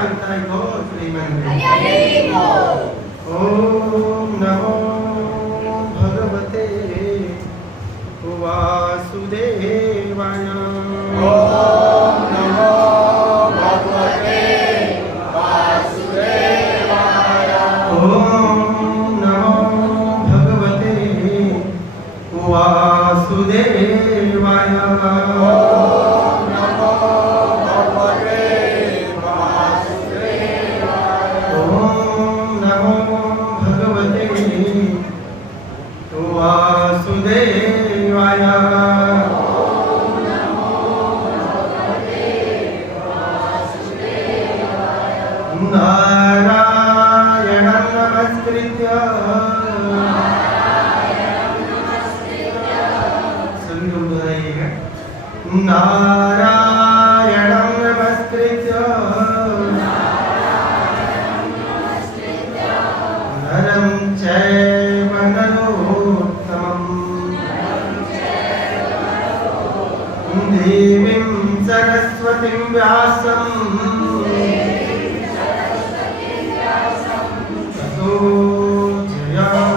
हिताय गौर प्रेमानंद। ओम नमो भगवते वासुदेवाय। ओम नमो भगवते वासुदेवाय। ओम नमो भगवते वासुदेवाय। ओम नमो भगवते वासुदेवाय। ओम नमो भगवते वासुदेवाय। नारायणं नमस्कृत्य सभी लोग दोहराइएगा। नारायणं नमस्कृत्य नरं चैव नरोत्तमं देवीं सरस्वतीं व्यासं ततो जयमुदीरये।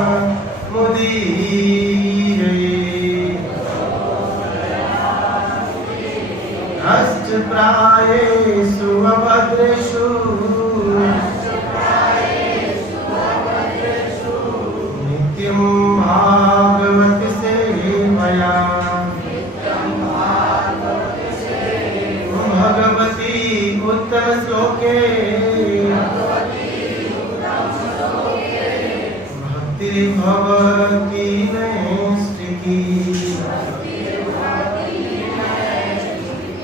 अष्टप्रायेषु अभद्रेषु नित्यं भागवत सेवया भगवती उत्तम श्लोके भक्तिर्भवति नैष्ठिकी।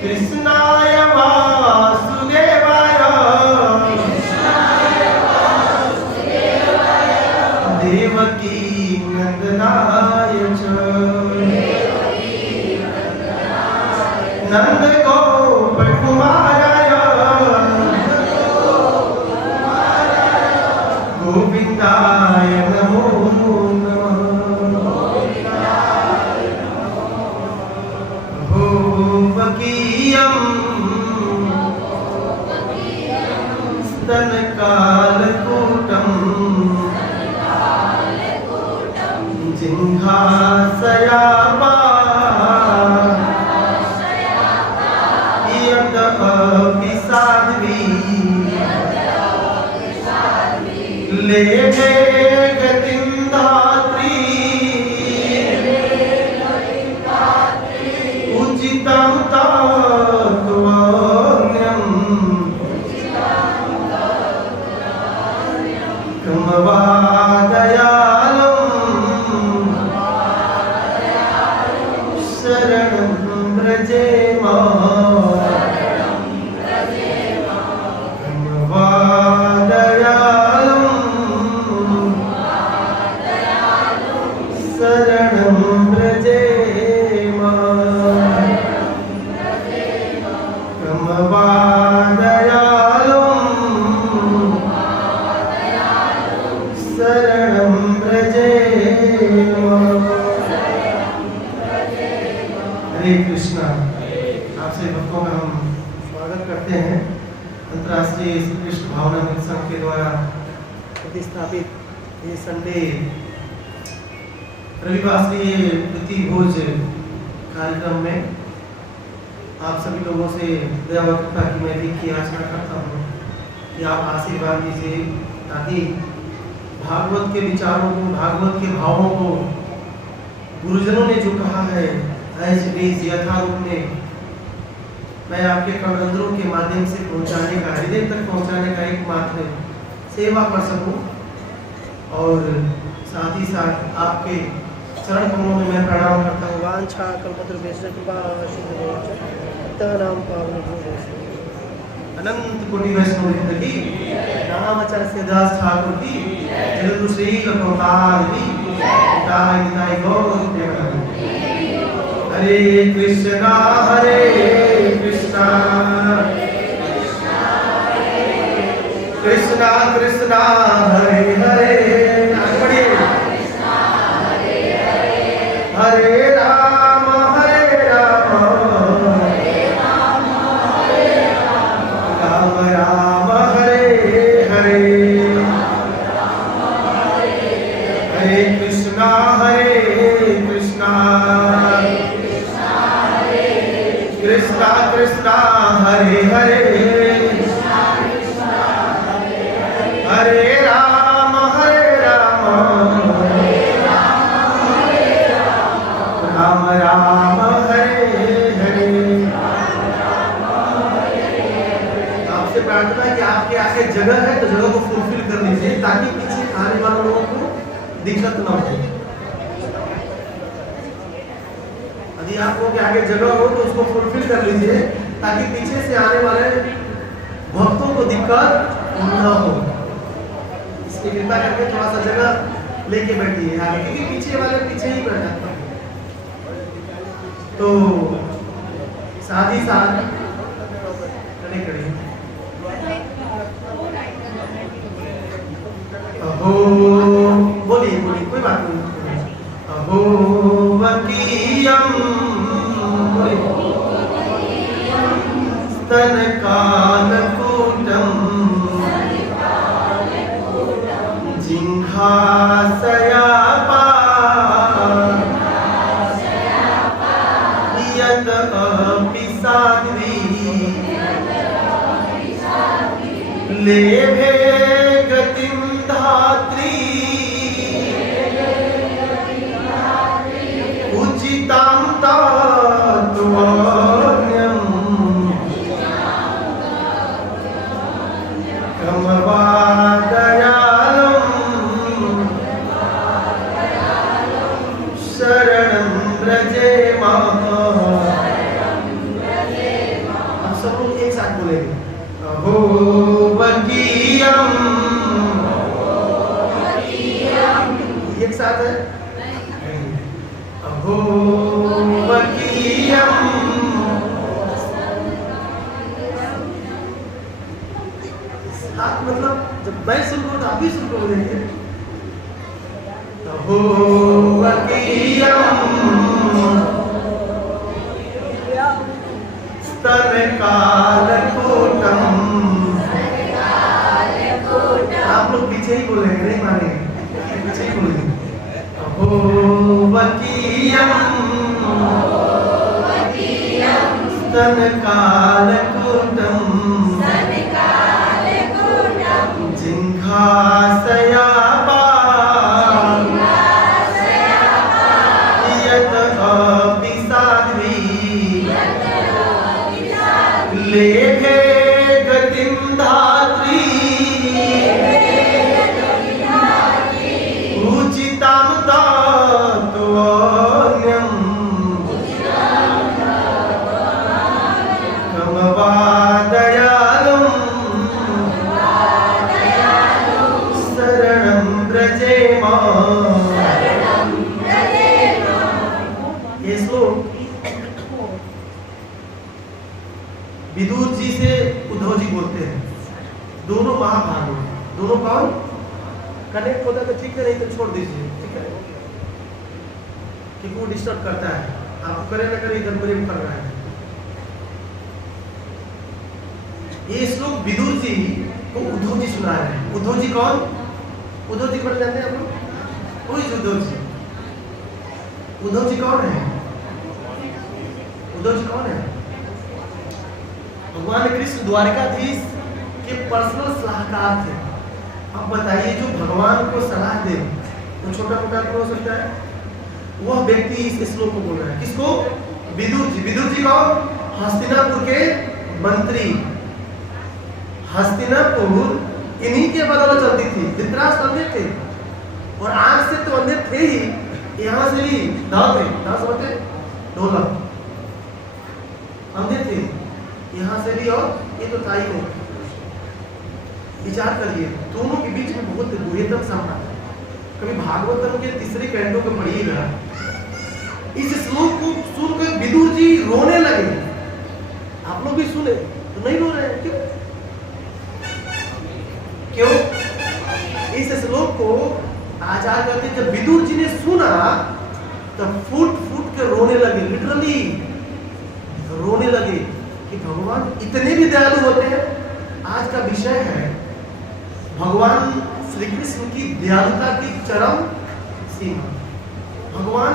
कृष्णाय वासुदेवाय देवकी नंदनाय च नंदगोपकुमाराय गोविन्दाय नमो नमः। भोवकीयं स्तनकालकूटं जिह्वासयापा यदपि साध्वी लेभे गतिं धात्री उचितं तत्त्वज्ञं कमवादयालं शरणं व्रजेम। शरणं व्रजेम कमवादयालं शरणं व्रजेम। हरे कृष्णा। आपसे भक्तों का हम स्वागत करते हैं। अंतर्राष्ट्रीय श्री कृष्ण भावना मित्र संघ के द्वारा प्रतिष्ठापित ये संडे रविवार से प्रति भोज कार्यक्रम में आप सभी लोगों से दया व कृपा की मैं भी याचना करता हूँ कि आप आशीर्वाद दीजिए ताकि भागवत के विचारों को, भागवत के भावों को गुरुजनों ने जो कहा है ऐसे बीज यथारूप में मैं आपके कमरंध्रों के माध्यम से पहुंचाने का, हृदय तक पहुंचाने का एकमात्र सेवा कर सकूं। और साथ ही साथ आपके चरण कमलों में मैं प्रणाम करता हूँ। वांछा कल्पतरुभ्यश्च कृपा सिंधुभ्यश्च नाम पावने अनंत कोटि वैष्णव वृंद की नामाचार्य दास ठाकुर की जगत श्री प्रभुपाद की निताय निताय गौर प्रेमानंद। हरे कृष्णा कृष्णा कृष्णा हरे हरे हरे राम राम राम कृष्णा कृष्णा कृष्णा हरे हरे हरे राम राम राम हरे हरे। आपसे प्रार्थना है कि आपके आगे जगह है तो जगह को फुलफिल कर लीजिए ताकि पीछे आने वाले लोगों को दिक्कत ना हो। यदि आप लोगों के आगे जगह हो तो उसको फुलफिल कर लीजिए ताकि पीछे से आने वाले भक्तों को दिक्कत ना हो। इसकी कृपा करके थोड़ा सा जगह लेके बैठिए आगे, क्योंकि पीछे वाले पीछे ही बैठ जाते हैं। तो साथ ही साथ खड़े अहो बोलिए कोई बात नहीं। अहो वकीयम स्तन कालकूटम जिह्वासयापा यत अपि साध्वी लेभे गतिं धात्री उचितां तात्वन्यम् कमवादयालम् शरणं व्रजेमा। आप सब लोग एक साथ बोलेंगे अहो वकीयम। एक साथ है अहो वकीयम। साथ मतलब जब मैं सुन रहा हूं तो आप भी सुन कर बोलेंगे अहो वकीयम स्तन कालकूटम। आप लोग पीछे ही बोलेंगे, नहीं मानेंगे, पीछे ही बोलेंगे अहो वकीयम स्तन कालकूटम जिह्वासयापा यत अपि साध्वी लेभे गतिं धात्री उचितां तात्वन्यम् कमवादयालम् शरणं व्रजेमा। ये श्लोक विदुर जी से उद्धव जी बोलते हैं। दोनों महाभारत, दोनों कौन कनेक्ट होता तो ठीक है, नहीं तो छोड़ दीजिए, ठीक है, क्योंकि वो डिस्टर्ब करता है आपको, करे ना करे इधर उधर कर रहा है। ये श्लोक विदुर जी को उद्धव जी सुना रहे हैं। उद्धव जी कौन? उद्धव जी को जानते हैं आप लोग? कोई उद्धव जी? उद्धव जी कौन है? उद्धव जी कौन है? भगवान कृष्ण द्वारकाधीश के पर्सनल सलाहकार थे। अब बताइए जो भगवान को सलाह दे वो छोटा मोटा हो सकता है? वह व्यक्ति इस श्लोक को बोल रहा है। किसको? विदुर जी। विदुर जी कौन? हस्तिनापुर के मंत्री। हस्तिनापुर इन्हीं के बदौलत चलती थी। धृतराष्ट्र अंधे थे और आंख से तो अंधे थे ही, यहाँ से भी दांत समझते ढोलक अंधे थे यहाँ से भी, और ये तो था ही नहीं। विचार करिए दोनों के बीच में बहुत बुरेतम संबंध है। कभी भागवतम के तीसरे कैंटो को पढ़िएगा, इस श्लोक को सुनकर विदुर जी रोने लगे। आप लोग भी सुने तो नहीं रो रहे हैं? क्यों? इस श्लोक को आचार्य कहते हैं जब विदुर जी ने सुना तब फूट फूट के रोने लगे, लिटरली रोने लगे कि भगवान इतने भी दयालु होते हैं। आज का विषय है भगवान श्री कृष्ण की दयालुता की चरम सीमा। भगवान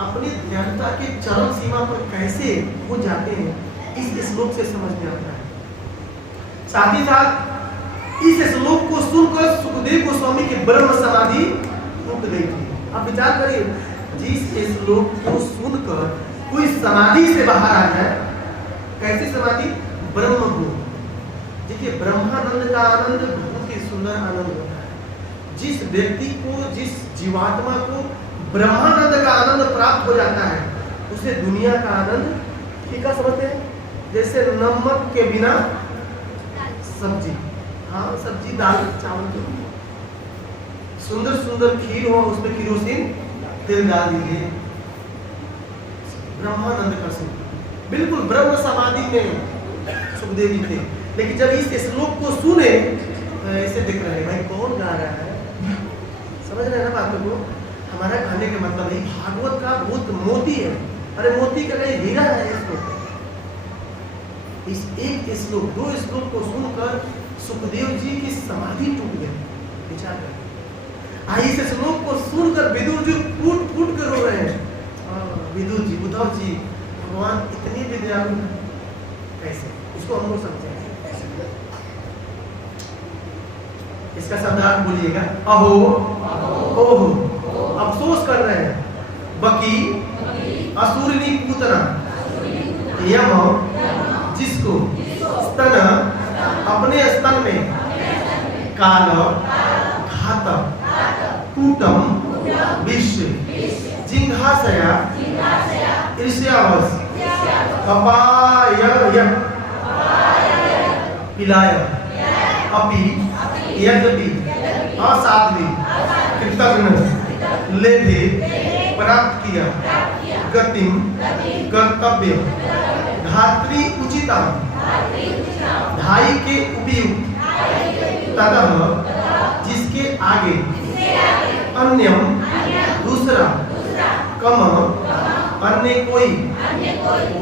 अपनी दयालुता के चरम सीमा पर कैसे वो जाते हैं, इस श्लोक से समझ में आता है। साथ ही साथ इस श्लोक को सुनकर सुखदेव गोस्वामी की ब्रह्म समाधि टूट गई थी। आप विचार करिए, जिस श्लोक को सुनकर कोई समाधि से बाहर आ जाए, कैसी समाधि? ब्रह्म को। देखिए, ब्रह्मानंद का आनंद बहुत ही सुंदर आनंद होता है। जिस व्यक्ति को, जिस जीवात्मा को ब्रह्मानंद का आनंद प्राप्त हो जाता है, उसे दुनिया का आनंद फीका समझते हैं। जैसे नमक के बिना सब्जी, हाँ सब्जी दाल चावल जो सुंदर सुंदर खीर हो, उसमें केरोसिन तेल डाल दीजिए, ब्रह्मानंद का सुख। बिल्कुल ब्रह्म समाधि में सुखदेव जी थे। लेकिन जब इस श्लोक को सुने तो ऐसे दिख रहे हैं, भाई कौन गा रहा है? समझ रहे हैं ना बातों को? हमारा कहने का मतलब है भागवत का बहुत मोती है। अरे मोती का नहीं, हीरा है श्लोक। इस एक श्लोक, दो श्लोक को सुनकर सुखदेव जी की समाधि टूट गई। विचार करें, इस श्लोक को सुनकर विदुर जी फूट फूट कर रो रहे हैं। विदुर जी, उद्धव जी, भगवान इतनी भी दयालु कैसे? इसको हम लोग समझेंगे। इसका शब्दार्थ बोलिएगा, अहो ओहो, अफसोस कर रहे हैं। बकी असुरनी पूतना, यम जिसको स्तन अपने स्तन में काल घातक टूटम विश्व जिंघासया ईर्ष्यावश अपाय पिलाय अपि यद्यपि असाध्वी कृतघ्न लेभे प्राप्त किया गतिम कर्तव्य धात्री उचिता ढाई के उपयुक्त तदह जिसके आगे अन्यम दूसरा कम अन्य कोई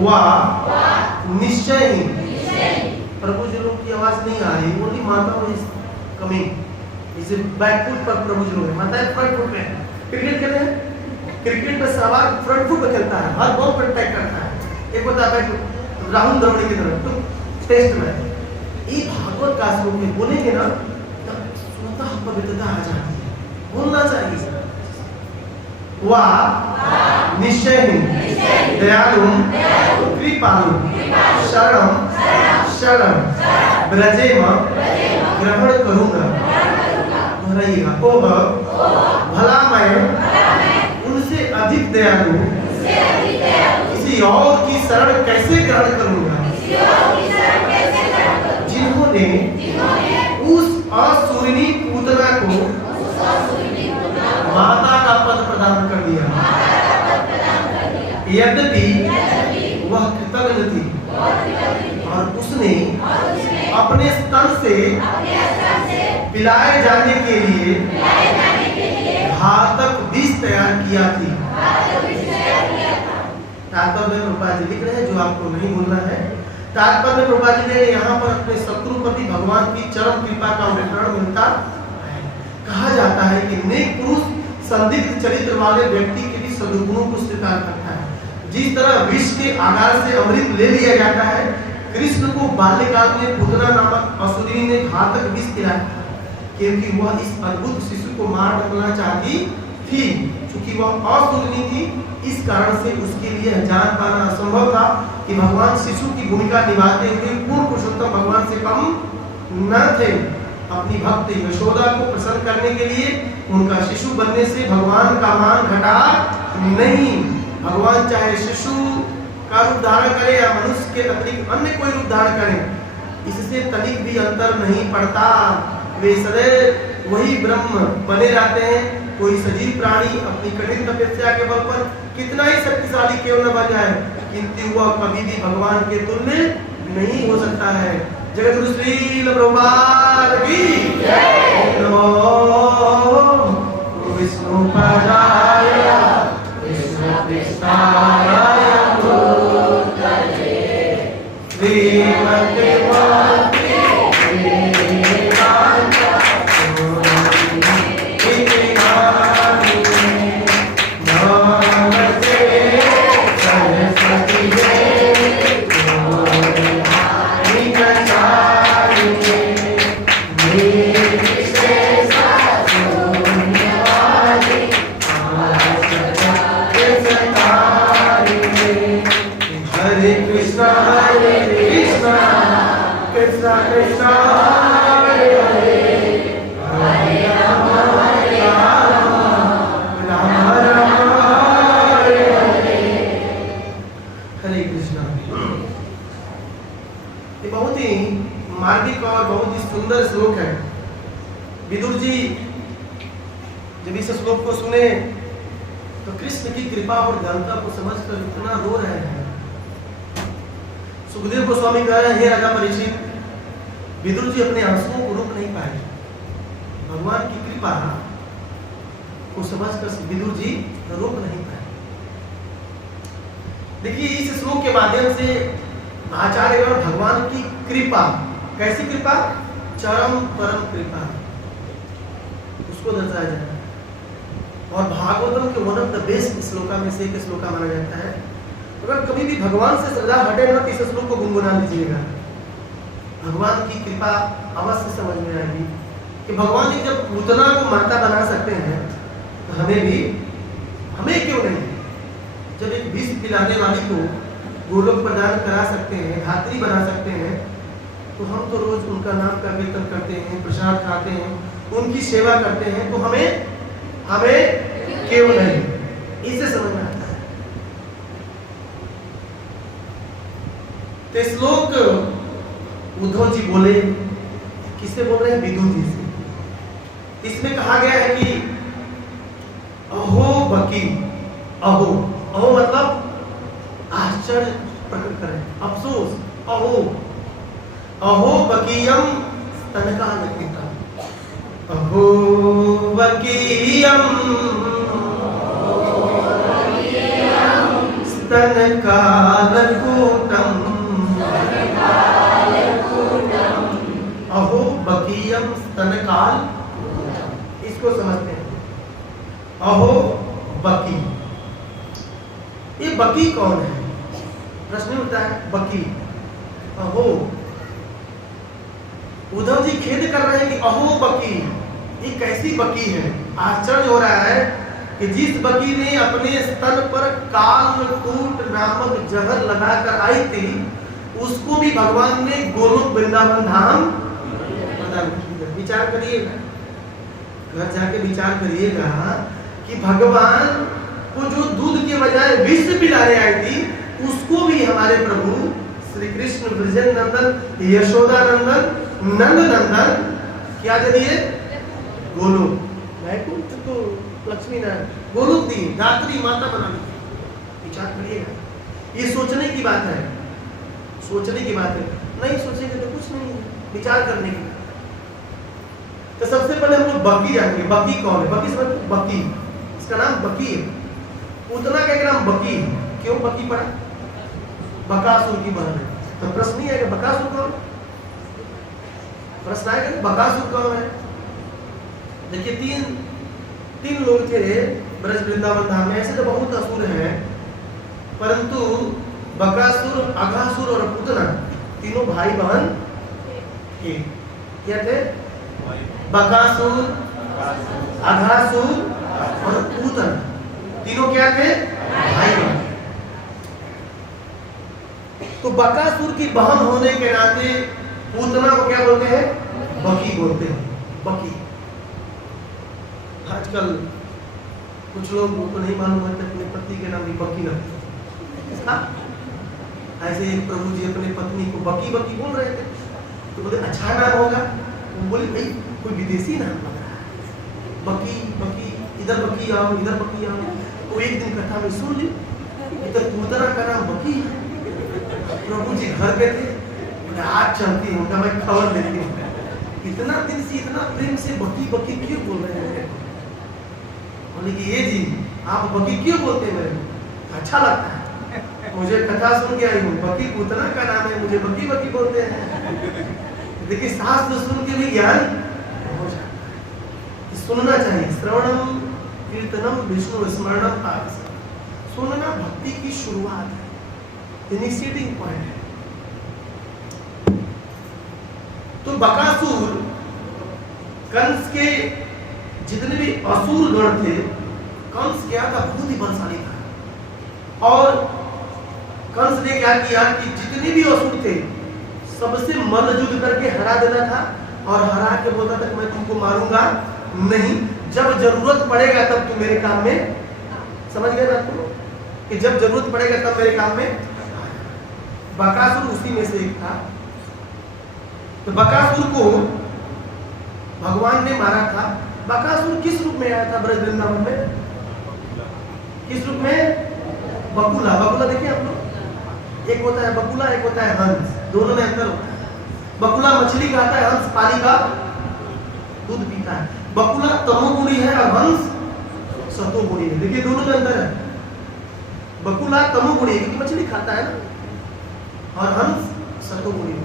वा निश्चय ही। प्रभु जी लोग की आवाज नहीं आ रही, ओनली माता इज कमिंग। इसे बैकफुट पर प्रभु जी लोग है, माता फ्रंट फुट पे। क्रिकेट खेलते हैं, क्रिकेट में सवार फ्रंट फुट पे खेलता है, हर बॉल पर अटैक करता है। एक होता है राहुल द्रविड़ की तरह तो टेस्ट में। ये भागवत का श्लोक में बोलेंगे ना, तब स्वतः पवित्रता आ जाती है। बोलना चाहिए वा निश्चय दयालु कृपालु शरणम शरण ब्रजेम ग्रहण करूंगा। दोहराइएगा, ओ भला मैं उनसे अधिक दयालु किसी और की शरण कैसे ग्रहण करूंगा, जिन्होंने उस असुरनी पूतना को माता का पद प्रदान कर दिया। यद्यपि वह कृतज्ञ थी और उसने अपने स्तन से पिलाए जाने के लिए घातक विष तैयार किया थी। तात्पर्य में प्रभुपाद जी लिख रहे हैं, जो आपको नहीं बोलना है। तात्पर्य में प्रभुपाद जी ने यहाँ पर अपने शत्रुपति भगवान की चरम कृपा का विवरण मिलता है। कहा जाता है कि नेक पुरुष संदिग्ध चरित्र वाले व्यक्ति के भी सदुगुणों को स्वीकार करता है। जिस तरह विष के आगार से अमृत ले लिया जाता है, कृष्ण को बाल्यकाल में पूतना नामक असुरी ने घातक विष पिलाया, क्योंकि वह इस अद्भुत शिशु को मार डालना चाहती थी। चूंकि वह असुरनी थी, इस कारण से उसके लिए जान पाना असंभव था कि भगवान शिशु की भूमिका निभाते हुए पूर्ण पुरुषोत्तम भगवान से कम न थे। अपनी भक्त यशोदा को प्रसन्न करने के लिए उनका शिशु बनने से भगवान का मान घटा नहीं। भगवान चाहे शिशु का रूप धारण करे या मनुष्य के अतिरिक्त अन्य कोई रूप धारण करे, इससे तनिक भी अंतर नहीं पड़ता। वे सदैव वही ब्रह्म बने रहते हैं। कोई सजीव प्राणी अपनी कठिन तपस्या के बल पर कितना ही शक्तिशाली क्यों न बन जाए, किंतु वह कभी भी भगवान के तुल्य नहीं हो सकता है। जगत श्री प्रभुपाद की जय। नमो विष्णु पदाय विष्णु कृष्णाय भूतले श्रीमते भक्ति वेदांत स्वामी कृष्ण हरे हरे हरे राम राम राम हरे हरे। हरे कृष्णा। ये बहुत ही मार्मिक और बहुत ही सुंदर श्लोक है। विदुर जी जब इस श्लोक को सुने तो कृष्ण की कृपा और दयालुता को समझकर इतना रो रहे हैं। सुखदेव गोस्वामी कह रहे हैं, हे राजा परीक्षित, विदुर जी अपने आंसुओं को रोक नहीं पाए। भगवान की कृपा को समझकर विदुर जी रोक नहीं पाए। देखिए इस श्लोक के माध्यम से आचार्यगण भगवान की कृपा, कैसी कृपा? चरम परम कृपा, उसको दर्शाया जाता है। और भागवतम के one of the best shloka में से एक श्लोका माना जाता है। अगर कभी भी भगवान से श्रद्धा हटे ना, इस श्लोक को गुनगुना लीजिएगा। भगवान की कृपा अवश्य समझ में आएगी कि भगवान जब पूतना को माता बना सकते हैं तो हमें क्यों नहीं? जब एक विष पिलाने वाली को गोलोक प्रदान करा सकते हैं, धात्री बना सकते हैं, तो हम तो रोज उनका नाम का कीर्तन करते हैं, प्रसाद खाते हैं, उनकी सेवा करते हैं, तो हमें क्यों नहीं? इसे समझ में आता है। तो श्लोक उद्धव जी बोले, किससे बोल रहे हैं? विदुर जी से। इसमें कहा गया है कि अहो बकी, अहो अहो मतलब आश्चर्य प्रकट करें, अफसोस, अहो बकीयम स्तनकालकुटम, अहो बकीयम स्तनकालकुटम, अहो बकीयम स्तनकाल। इसको समझते हैं, अहो बकी। ये बकी कौन है? प्रश्न उठता है, बकी अहो। उद्धव जी खेद कर रहे हैं कि अहो बकी, ये कैसी बकी है? आश्चर्य हो रहा है कि जिस बकी ने अपने स्तन पर कालकूट नामक जहर लगाकर आई थी, उसको भी भगवान ने गोलोक वृंदावन धाम प्रदान किया। विचार करिएगा, घर जाके विचार करिएगा कि भगवान को जो दूध के बजाय विष पिलाने आई थी, उसको भी हमारे प्रभु श्री कृष्ण ब्रजन नंदन, यशोदा नंदन, नंद नंदन क्या दे दिए? गोलोक, वैकुंठ तो लक्ष्मी नारायण, गोलोक दिए, धात्री माता बना दी। विचार करिएगा, ये सोचने की बात है, सोचने की बात है। नहीं सोचेंगे तो कुछ नहीं है, विचार करने की। तो सबसे पहले हम लोग बकी जानेंगे। बकी कौन है? बकी समझ, बकी, इसका नाम बकी है। उतना का नाम बकी है। क्यों बकी पड़ा? बकासुर की बहन है। तो प्रश्न ही है कि बकासुर कौन? प्रश्न आएगा बकासुर कौन है? देखिए तीन लोग थे ब्रज वृंदावन धाम में। ऐसे तो बहुत असुर हैं, परंतु बकासुर, अघासुर और पूतना तीनों भाई बहन थे। क्या थे? बकासुर, अघासुर और पूतना, तीनों क्या थे? भाई बहन। तो बकासुर की बहन होने के नाते पूतना को क्या बोलते हैं? बकी बोलते हैं, बकी। आजकल कुछ लोग को नहीं मालूम है कि अपने पति के नाम भी बकी रखते हैं। ऐसे एक प्रभु जी अपने पत्नी को बकी बकी बोल रहे थे, तो बोले अच्छा नाम होगा। वो बोले भाई कोई विदेशी नाम लग रहा है, बकी बकी, इधर बकी आओ, इधर बकी आओ। तो एक दिन कथा में सुन ली, इधर पूतना का नाम बकी है। प्रभु जी घर गए थे, आज चलती हूँ, मैं खबर देती हूँ, इतना दिन से इतना प्रेम से बकी बकी क्यों बोल रहे हैं? बोले कि ये जी आप बकी क्यों बोलते हैं? मेरे अच्छा लगता है, मुझे कथा सुन के आई हूँ, बकी पूतना का नाम है, मुझे बकी बकी बोलते हैं। देखिए शास्त्र सुन के भी ज्ञान हो जाता है, सुनना चाहिए। श्रवणम कीर्तनम विष्णु स्मरणम पाठ। सुनना भक्ति की शुरुआत है, इनिशिएटिंग पॉइंट है। तो बकासुर कंस के जितने भी असुर गण थे, कंस क्या था? बहुत ही बलशाली था। और कंस ने क्या किया कि जितने भी असुर थे सबसे मल्ल युद्ध करके हरा देना था और हरा के बोलता था कि मैं तुमको मारूंगा नहीं, जब जरूरत पड़ेगा तब तुम मेरे काम में, समझ गए ना आपको, कि जब जरूरत पड़ेगा तब मेरे काम में। बकासुर उसी में से एक था। तो बकासुर को भगवान ने मारा था। बकासुर किस रूप में आया था ब्रज वृंदावन में? किस रूप में? बकुला। बकुला देखिए आप लोग, एक होता है बकुला, एक होता है हंस, दोनों में अंतर होता है। बकुला मछली खाता है, हंस पानी का दूध पीता है। बकुला तमोगुणी है और हंस सतोगुणी है। देखिए दोनों में अंतर है। बकुला तमोगुणी क्योंकि मछली खाता है ना, और हंस सतोगुणी है।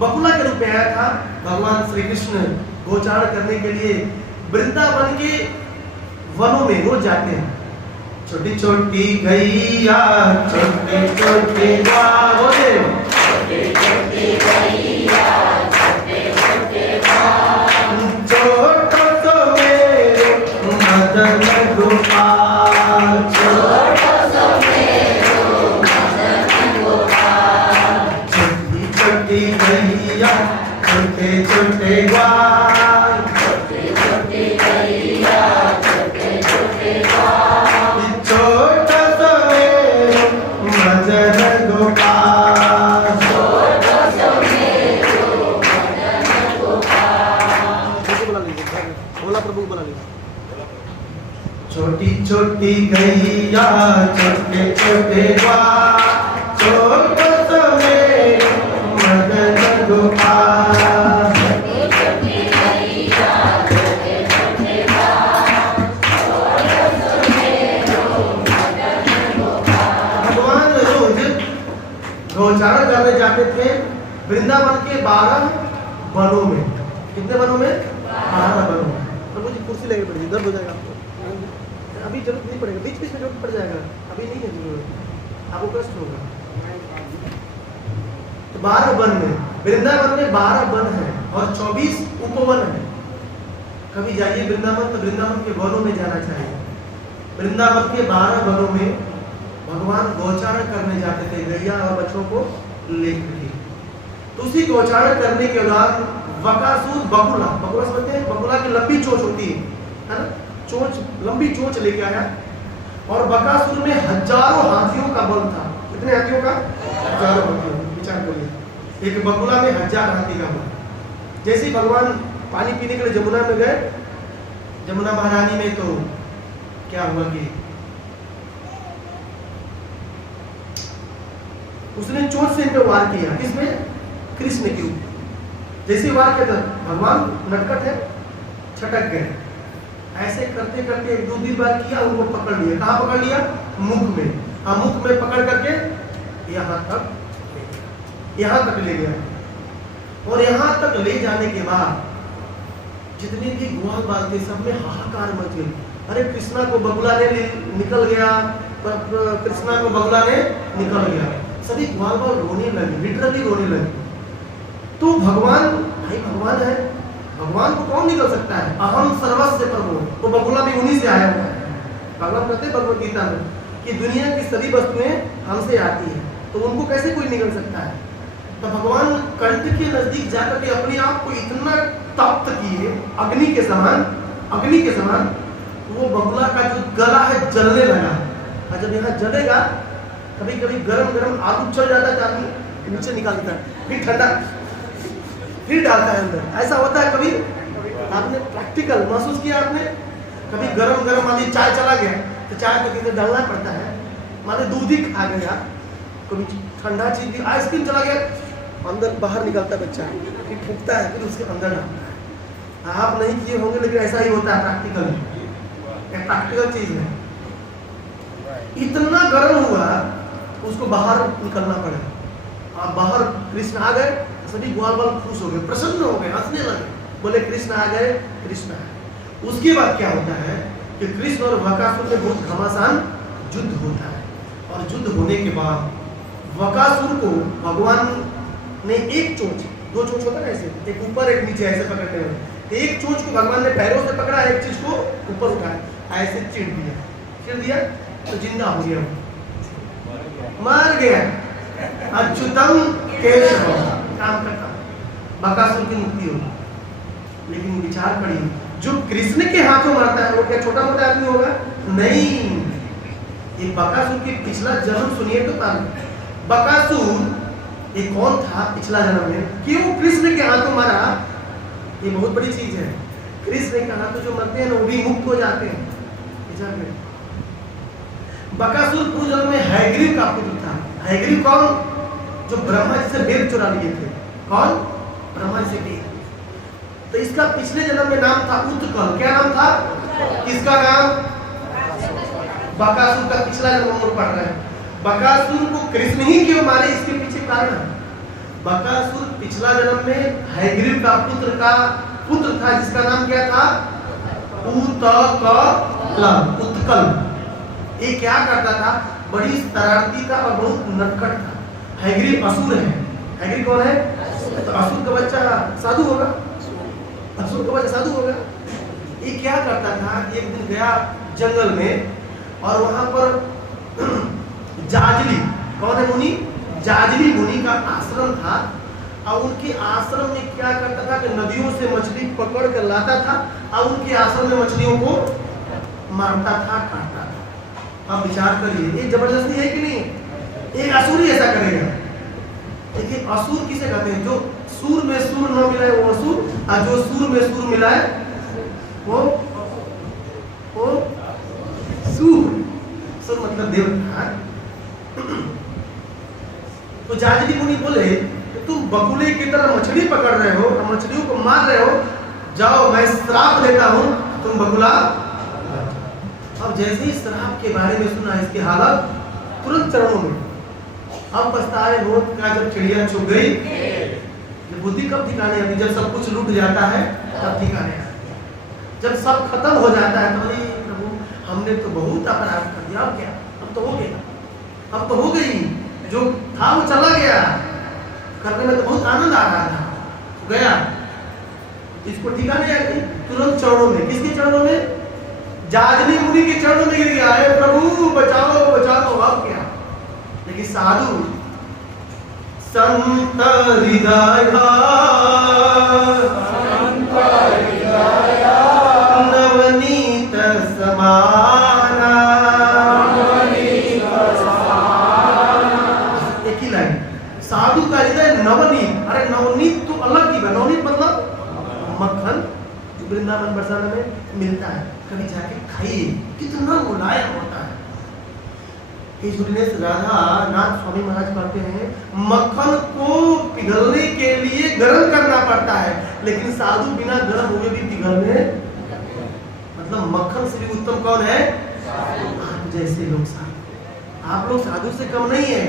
बकुला के रूप में आया था। भगवान श्री कृष्ण गोचारण करने के लिए वृंदावन के वनों में रोज जाते हैं। छोटी छोटी गैया छोटे छोटे गावों, छोटे छोटे गैया छोटे छोटे गावों, छोटो सो मेरो मदन गोपाल, छोटो सो मेरो मदन गोपाल। छोटी छोटी गैया छोटे छोटे ग्वाल, छोटे छोटे गैया छोटे छोटे ग्वाल, छोटा सा मेरो मदन गोपाल, छोटा सा मेरो मदन गोपाल। बोला लीजिए, बोला प्रभु बोला लीजिए। छोटी छोटी गैया छोटे छोटे ग्वाल, छोटा सा मेरो मदन गोपाल। गोचारण करने जाते थे वृंदावन के 12 वनों में। कितने वनों में? 12 वनों में। तो मुझे कुर्सी लेके पड़ेगी, दर्द हो जाएगा आपको। अभी जरूरत नहीं पड़ेगा, बीच बीच में जरूरत पड़ जाएगा, अभी नहीं है जरूरत, आपको कष्ट होगा। तो 12 वन में, वृंदावन में 12 वन है और 24 उपवन है। कभी जाइए वृंदावन तो वृंदावन के वनों में जाना चाहिए। वृंदावन के 12 वनों में भगवान गोचारण करने जाते थे गैया और बच्चों को लेकर के। तो उसी गोचारण करने के दौरान बकासुर बकुला, बकुला समझते हैं, बकुला की लंबी चोंच होती है ना, चोंच, लंबी चोंच लेके आया और बकासुर में हजारों हाथियों का बल था। कितने हाथियों का? हजारों हाथियों। विचार करिए, एक बकुला में 1000 हाथी का बल। जैसे ही भगवान पानी पीने के लिए जमुना में गए, जमुना महारानी में, तो क्या हुआ कि उसने चोट से इन पे वार किया। किसमें? कृष्ण के ऊपर। जैसे वार किया था, भगवान नटखट है, छटक गए। ऐसे करते करते 1-2 बार किया, उनको पकड़ लिया। कहाँ पकड़ लिया? मुख में। हाँ, मुख में पकड़ करके यहाँ तक ले गया। और यहाँ तक ले जाने के बाद जितने भी ग्वाल बाल थे सब में हाहाकार मच गई। अरे कृष्णा को बगुला ने निकल गया, कृष्णा को बगुला ने निकल गया। सभी ग्वाल बाल रोने लगे, लिटरली रोने लगे। तो भगवान, भाई भगवान है, भगवान को कौन निकल सकता है? अहम सर्वस्व प्रभु। तो बगुला भी उन्हीं से आया हुआ है। भगवान कहते हैं भगवद गीता में कि दुनिया की सभी वस्तुएं हमसे आती है, तो उनको कैसे कोई निकल सकता है? तो भगवान कंठ के नजदीक जाकर के अपने आप को इतना तप्त किए, अग्नि के समान, अग्नि के समान, वो बगुला का जो गला है जलने लगा। और जब यहाँ जलेगा, कभी कभी गरम गरम आलू चल जाता है, आदमी नीचे निकाल देता है, फिर ठंडा फिर डालता है अंदर। ऐसा होता है कभी? आपने प्रैक्टिकल महसूस किया? आपने कभी गरम गरम मान लीजिए चाय चला गया तो चाय तो कितने डालना पड़ता है। मान लीजिए दूध ही खा गया, कभी ठंडा चीज भी, आइसक्रीम चला गया, अंदर बाहर निकलता है बच्चा, फिर फूकता है, फिर उसके अंदर डालता है। आप नहीं किए होंगे लेकिन ऐसा ही होता है प्रैक्टिकल, एक प्रैक्टिकल चीज है। इतना गर्म हुआ उसको बाहर निकलना पड़ा। आप बाहर कृष्ण आ गए, सभी ग्वाल बाल खुश हो गए, प्रसन्न हो गए, हंसने लगे, बोले कृष्ण आ गए, कृष्ण आए। उसके बाद क्या होता है कि कृष्ण और बकासुर में बहुत घमासान युद्ध होता है। और युद्ध होने के बाद बकासुर को भगवान ने एक चोंच, 2 चोंच होता है ऐसे, एक ऊपर एक नीचे ऐसे पकड़ते हुए, एक चोंच को भगवान ने पैरों से पकड़ा, एक चीज को ऊपर उठाया, ऐसे चिढ़ दिया तो जिंदा हो गया, मर गया। अच्युतम केशवम, काम का काम, बकासुर की मुक्ति होगी। लेकिन विचार करिए, जो कृष्ण के हाथों मरता है वो क्या छोटा मोटा आदमी होगा? नहीं, ये बकासुर के पिछला जन्म सुनिए तो बकासुर ये कौन था पिछला जन्म में, क्यों कृष्ण के हाथों मरा? ये बहुत बड़ी चीज है। कृष्ण के हाथों जो मरते हैं ना वो भी मुक्त हो जाते हैं। बकासुर पूर्व जन्म में हैग्रीव का पुत्र था। हैग्रीव कौन? जो ब्रह्मा जी से वेद चुरा लिए थे। कौन? ब्रह्मा जी से वेद। तो इसका पिछले जन्म में नाम था उत्कल। क्या नाम था? किसका नाम? बकासुर का पिछला जन्म हम लोग पढ़ रहे हैं। बकासुर को कृष्ण ही क्यों मारे, इसके पीछे कारण है। बकासुर पिछला जन्म में हैग्रीव का पुत्र था जिसका नाम क्या था? उत्कल। ये क्या करता था? बड़ी शरारती था और बहुत नटखट था। हैग्रीव असुर है। हैग्रीव कौन है? तो असुर का बच्चा साधु होगा। असुर का बच्चा साधु होगा। ये क्या करता था? एक दिन गया जंगल में और वहां पर जाजली, कौन है मुनि? जाजली मुनि का आश्रम था। और उनके आश्रम में क्या करता था कि नदियों से मछली पकड़ कर लाता था और उनके आश्रम में मछलियों को मारता था, काटता था। अब विचार करिए, ये जबरदस्ती है कि नहीं? एक असुर ही ऐसा करेगा। देखिए असुर किसे कहते हैं? जो सूर में सूर न मिलाए वो असुर, और जो सूर में सूर मिलाए वो सूर। सूर मतलब देवता। तो जाजली मुनि बोले तुम बकुले की तरह मछली पकड़ रहे हो और मछलियों को मार रहे हो, जाओ मैं श्राप देता हूं, तुम बकुला। अब जैसे ही श्राप के बारे में सुना, इसकी हालत तुरंत चरणों में। अब पछताए हो क्या? जब चिड़िया छुप गई, बुद्धि कब ठिकाने आती? जब सब कुछ लूट जाता है तब ठिकाने आती है। जब सब खत्म हो जाता है तो अरे प्रभु हमने तो बहुत अपराध कर दिया, अब क्या? अब तो हो गया, अब तो हो गई, जो था वो चला गया। करने में तो बहुत आनंद आ रहा था, गया, इसको ठिकाने आ गई। तुरंत चरणों में, किसके चरणों में? जाजली मुनि के चरणों में गिर गया, हे प्रभु बचाओ बचाओ। अब क्या? लेकिन साधु संत हृदय नवनीत समाना। एक ही लाइन, साधु का हृदय नवनीत। अरे नवनीत तो अलग ही है। नवनीत मतलब मक्खन, जो वृंदावन बरसाना में मिलता है, कभी जाके खाइए, कितना मुलायम होता है। राधा नाथ स्वामी महाराज कहते हैं मक्खन को पिघलने के लिए गर्म करना पड़ता है, लेकिन साधु बिना गर्म हुए भी पिघलने, मतलब मक्खन से भी उत्तम कौन है? आप जैसे लोग साधु। आप लोग साधु से कम नहीं है।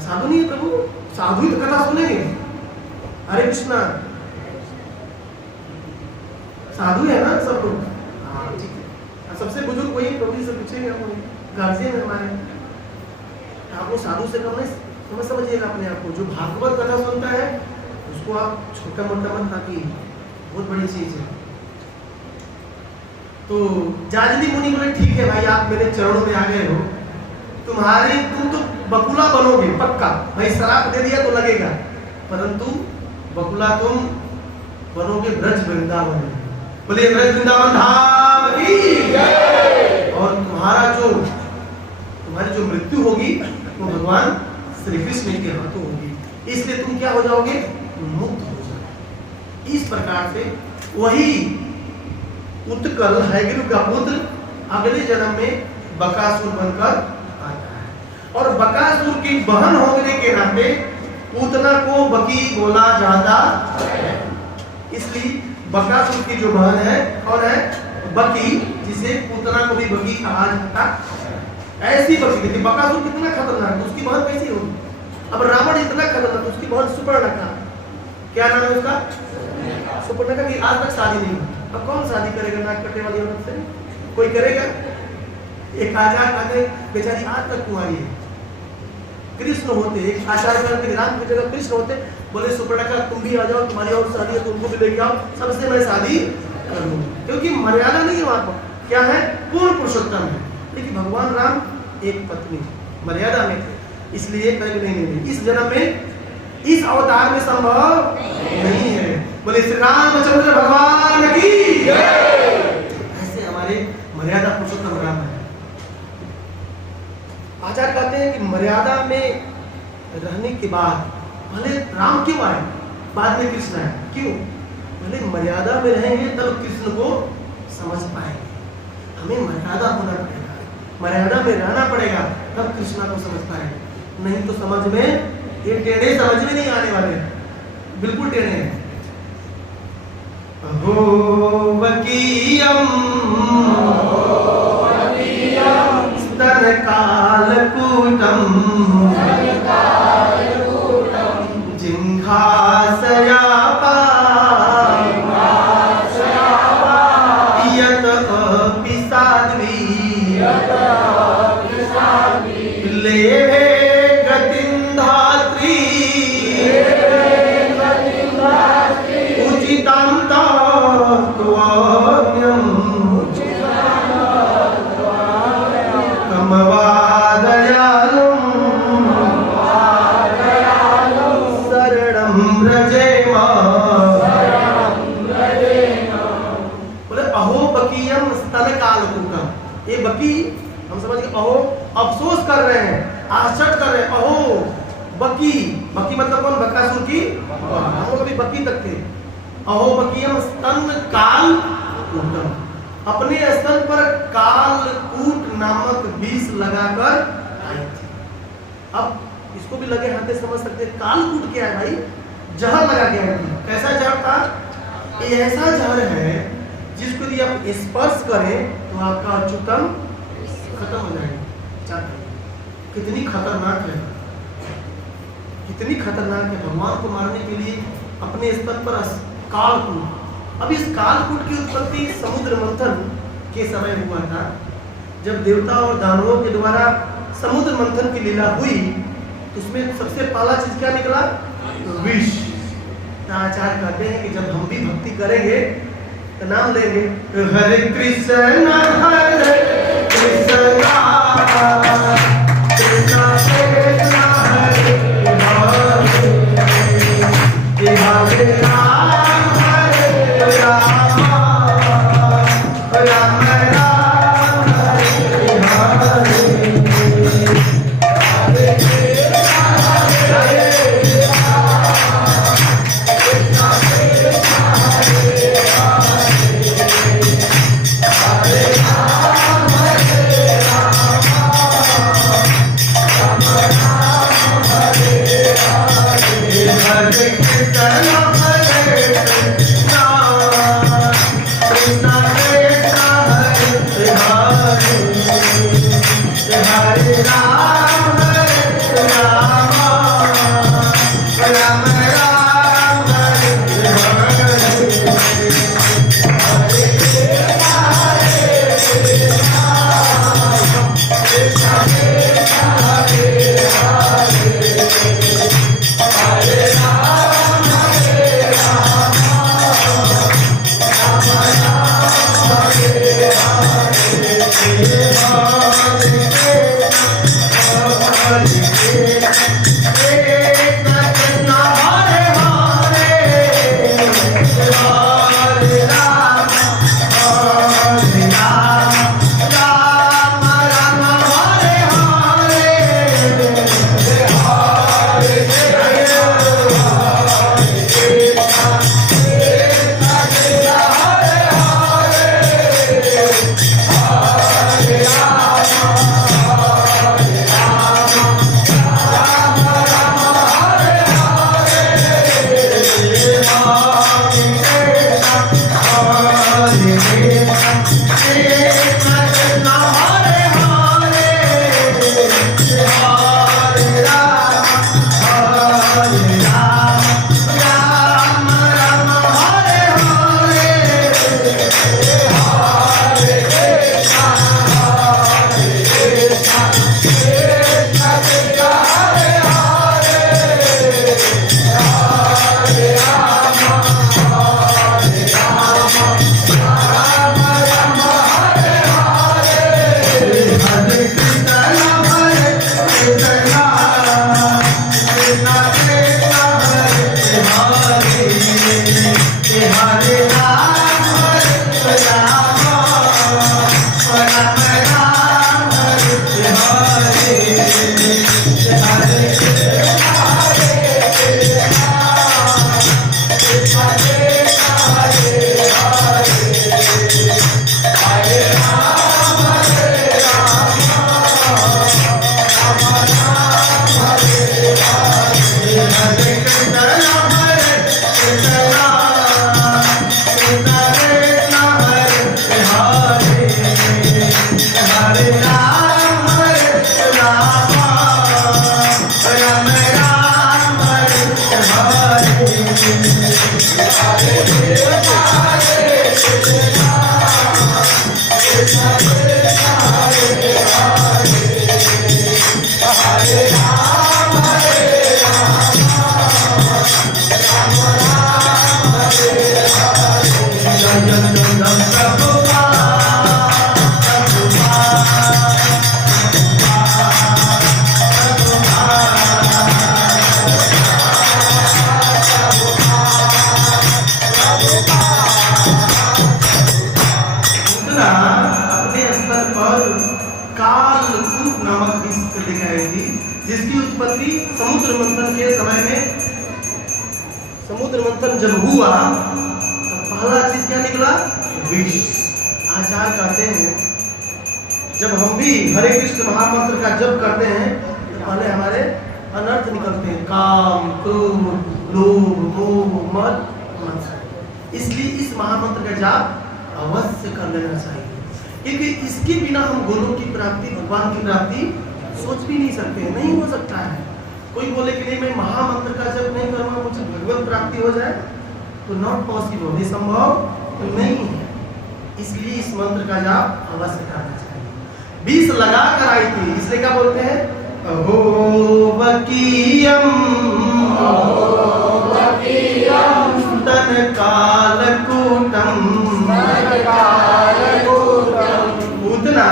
साधु नहीं है प्रभु, साधु ही तो कथा सुनेंगे। हरे कृष्णा, साधु है ना सब लोग? हाँ ठीक है। सबसे बुजुर्ग वही प्रभु जी से पूछेंगे, हम गार्जियन है हमारे। आप लोग साधु से कम नहीं समझ समझिएगा अपने आप को। जो भागवत कथा सुनता है उसको आप छोटा मोटा मत ताकि बहुत बड़ी चीज है। तो जाजली मुनि बोले ठीक है भाई, आप मेरे चरणों में आ गए हो, तुम तो बकुला बनोगे पक्का। भाई श्राप दे दिया तो लगेगा, परंतु बकुला तुम बनोगे ब्रज वृंदावन में। बोले ब्रज वृंदावन धाम की जय। और तुम्हारी जो मृत्यु होगी वो भगवान श्री कृष्ण के हाथों होगी, इसलिए तुम क्या हो जाओगे? मुक्त हो जाओगे। इस प्रकार से वही उत्कल हैग्रीव का पुत्र अगले जन्म में बकासुर बनकर आता है। और बकासुर की बहन होने के नाते पूतना को बकी बोला जाता है। इसलिए बकासुर की जो बहन है कौन है? बकी, जिसे पूतना को भी बकी कहा जाता है। ऐसी बकी, देखिए बकासुर कितना खतरनाक है, उसकी बहन कैसी होगी? अब रावण इतना खतरनाक, उसकी बहन सुपर्णखा, क्या नाम है उसका? सुपर्णखा की आज तक शादी नहीं हुई। अब कौन शादी करेगा नाक कटने वाली औरत से? कोई करेगा? एक आचार्य कहते बेचारी आज तक कुंवारी है। कृष्ण होते, एक आचार्य कहते राम की जगह कृष्ण होते, बोले सुपर्णखा तुम भी आ जाओ, तुम्हारी और शादी है, तुमको भी लेके आओ, सबसे मैं शादी कर लूँ। क्योंकि मर्यादा नहीं है वहां पर, क्या है? पूर्ण पुरुषोत्तम है। लेकिन भगवान राम एक पत्नी, मर्यादा में थे, इसलिए कहीं नहीं, इस जन्म में इस अवतार में संभव नहीं है। बोले श्री रामचंद्र भगवान की ऐसे हमारे मर्यादा पुरुषोत्तम राम है। आचार्य कहते हैं कि मर्यादा में रहने के बाद पहले राम क्यों आए, बाद में कृष्ण आए, क्यों? पहले मर्यादा में रहेंगे तब कृष्ण को समझ पाएंगे। हमें मर्यादा होना पड़ेगा, मर्यादा में रहना पड़ेगा, तब कृष्णा को समझ पाएंगे। नहीं तो समझ में ये टेढ़े समझ में नहीं आने वाले, बिल्कुल टेढ़े हैं। अहो बकीयम स्तन कालकूटम जिंघासया यत अपि साध्वी लेभे गतिं धात्री उचितं त्वन्यं कमवादयालुं शरणं व्रजेम। बोले अहो बकीयम स्तन कालकूटम, ये बकी हम समझ गए, अहो अफसोस कर रहे हैं, आश्चर्य कर रहे हैं। अहो बकी, बकी मतलब कौन? बकासुर की, हम लोग अभी बकी तक थे। अहो बकीयम स्तन कालकूटम, अपने स्तन पर कालकूट नामक विष लगाकर आई थी। अब इसको भी लगे हाथे समझ सकते हैं, कालकूट क्या है भाई? जहर लगा के आई थी। कैसा जहर था? ये ऐसा जहर है जिसको यदि आप स्पर्श करें तो आपका अच्युतम खत्म हो जाएगा। कितनी खतरनाक है, कितनी खतरनाक है। भगवान को मारने के लिए अपने स्तर पर कालकूट। अब इस कालकूट की उत्पत्ति समुद्र मंथन के समय हुआ था, जब देवता और दानवों के द्वारा समुद्र मंथन की लीला हुई, तो उसमें सबसे पहला चीज क्या निकला? विष। आचार्य कहते हैं कि जब हम भी भक्ति करेंगे तो नाम लेंगे हरे कृष्ण हरे कृष्ण कृष्ण कृष्ण हरे हरे हरे राम हरे राम राम राम हरे हरे कृष्ण कृष्ण हरे कालकूट नामक विष दिखाई थी, जिसकी उत्पत्ति समुद्र मंथन के समय में, समुद्र मंथन जब हुआ तो पहला चीज क्या निकला? विष। आचार्य कहते हैं जब हम भी हरे कृष्ण महामंत्र का जप करते हैं तो पहले हमारे अनर्थ निकलते हैं, काम, क्रोध, लोभ, मोह, मद, मत्सर। इसलिए इस महामंत्र का जाप अवश्य कर लेना चाहिए, क्योंकि इसके बिना हम गोलोक की प्राप्ति, भगवान की प्राप्ति सोच भी नहीं सकते, नहीं हो सकता है। कोई बोले कि नहीं मैं महामंत्र का जप नहीं करूंगा मुझे भगवत प्राप्ति हो जाए, तो नॉट पॉसिबल, ये संभव तो नहीं है। इसलिए इस मंत्र का जाप अवश्य करना चाहिए। 20 लगा कर आई थी, इसलिए क्या बोलते हैं? अहोवकीयम तन कालकूटम, पूतना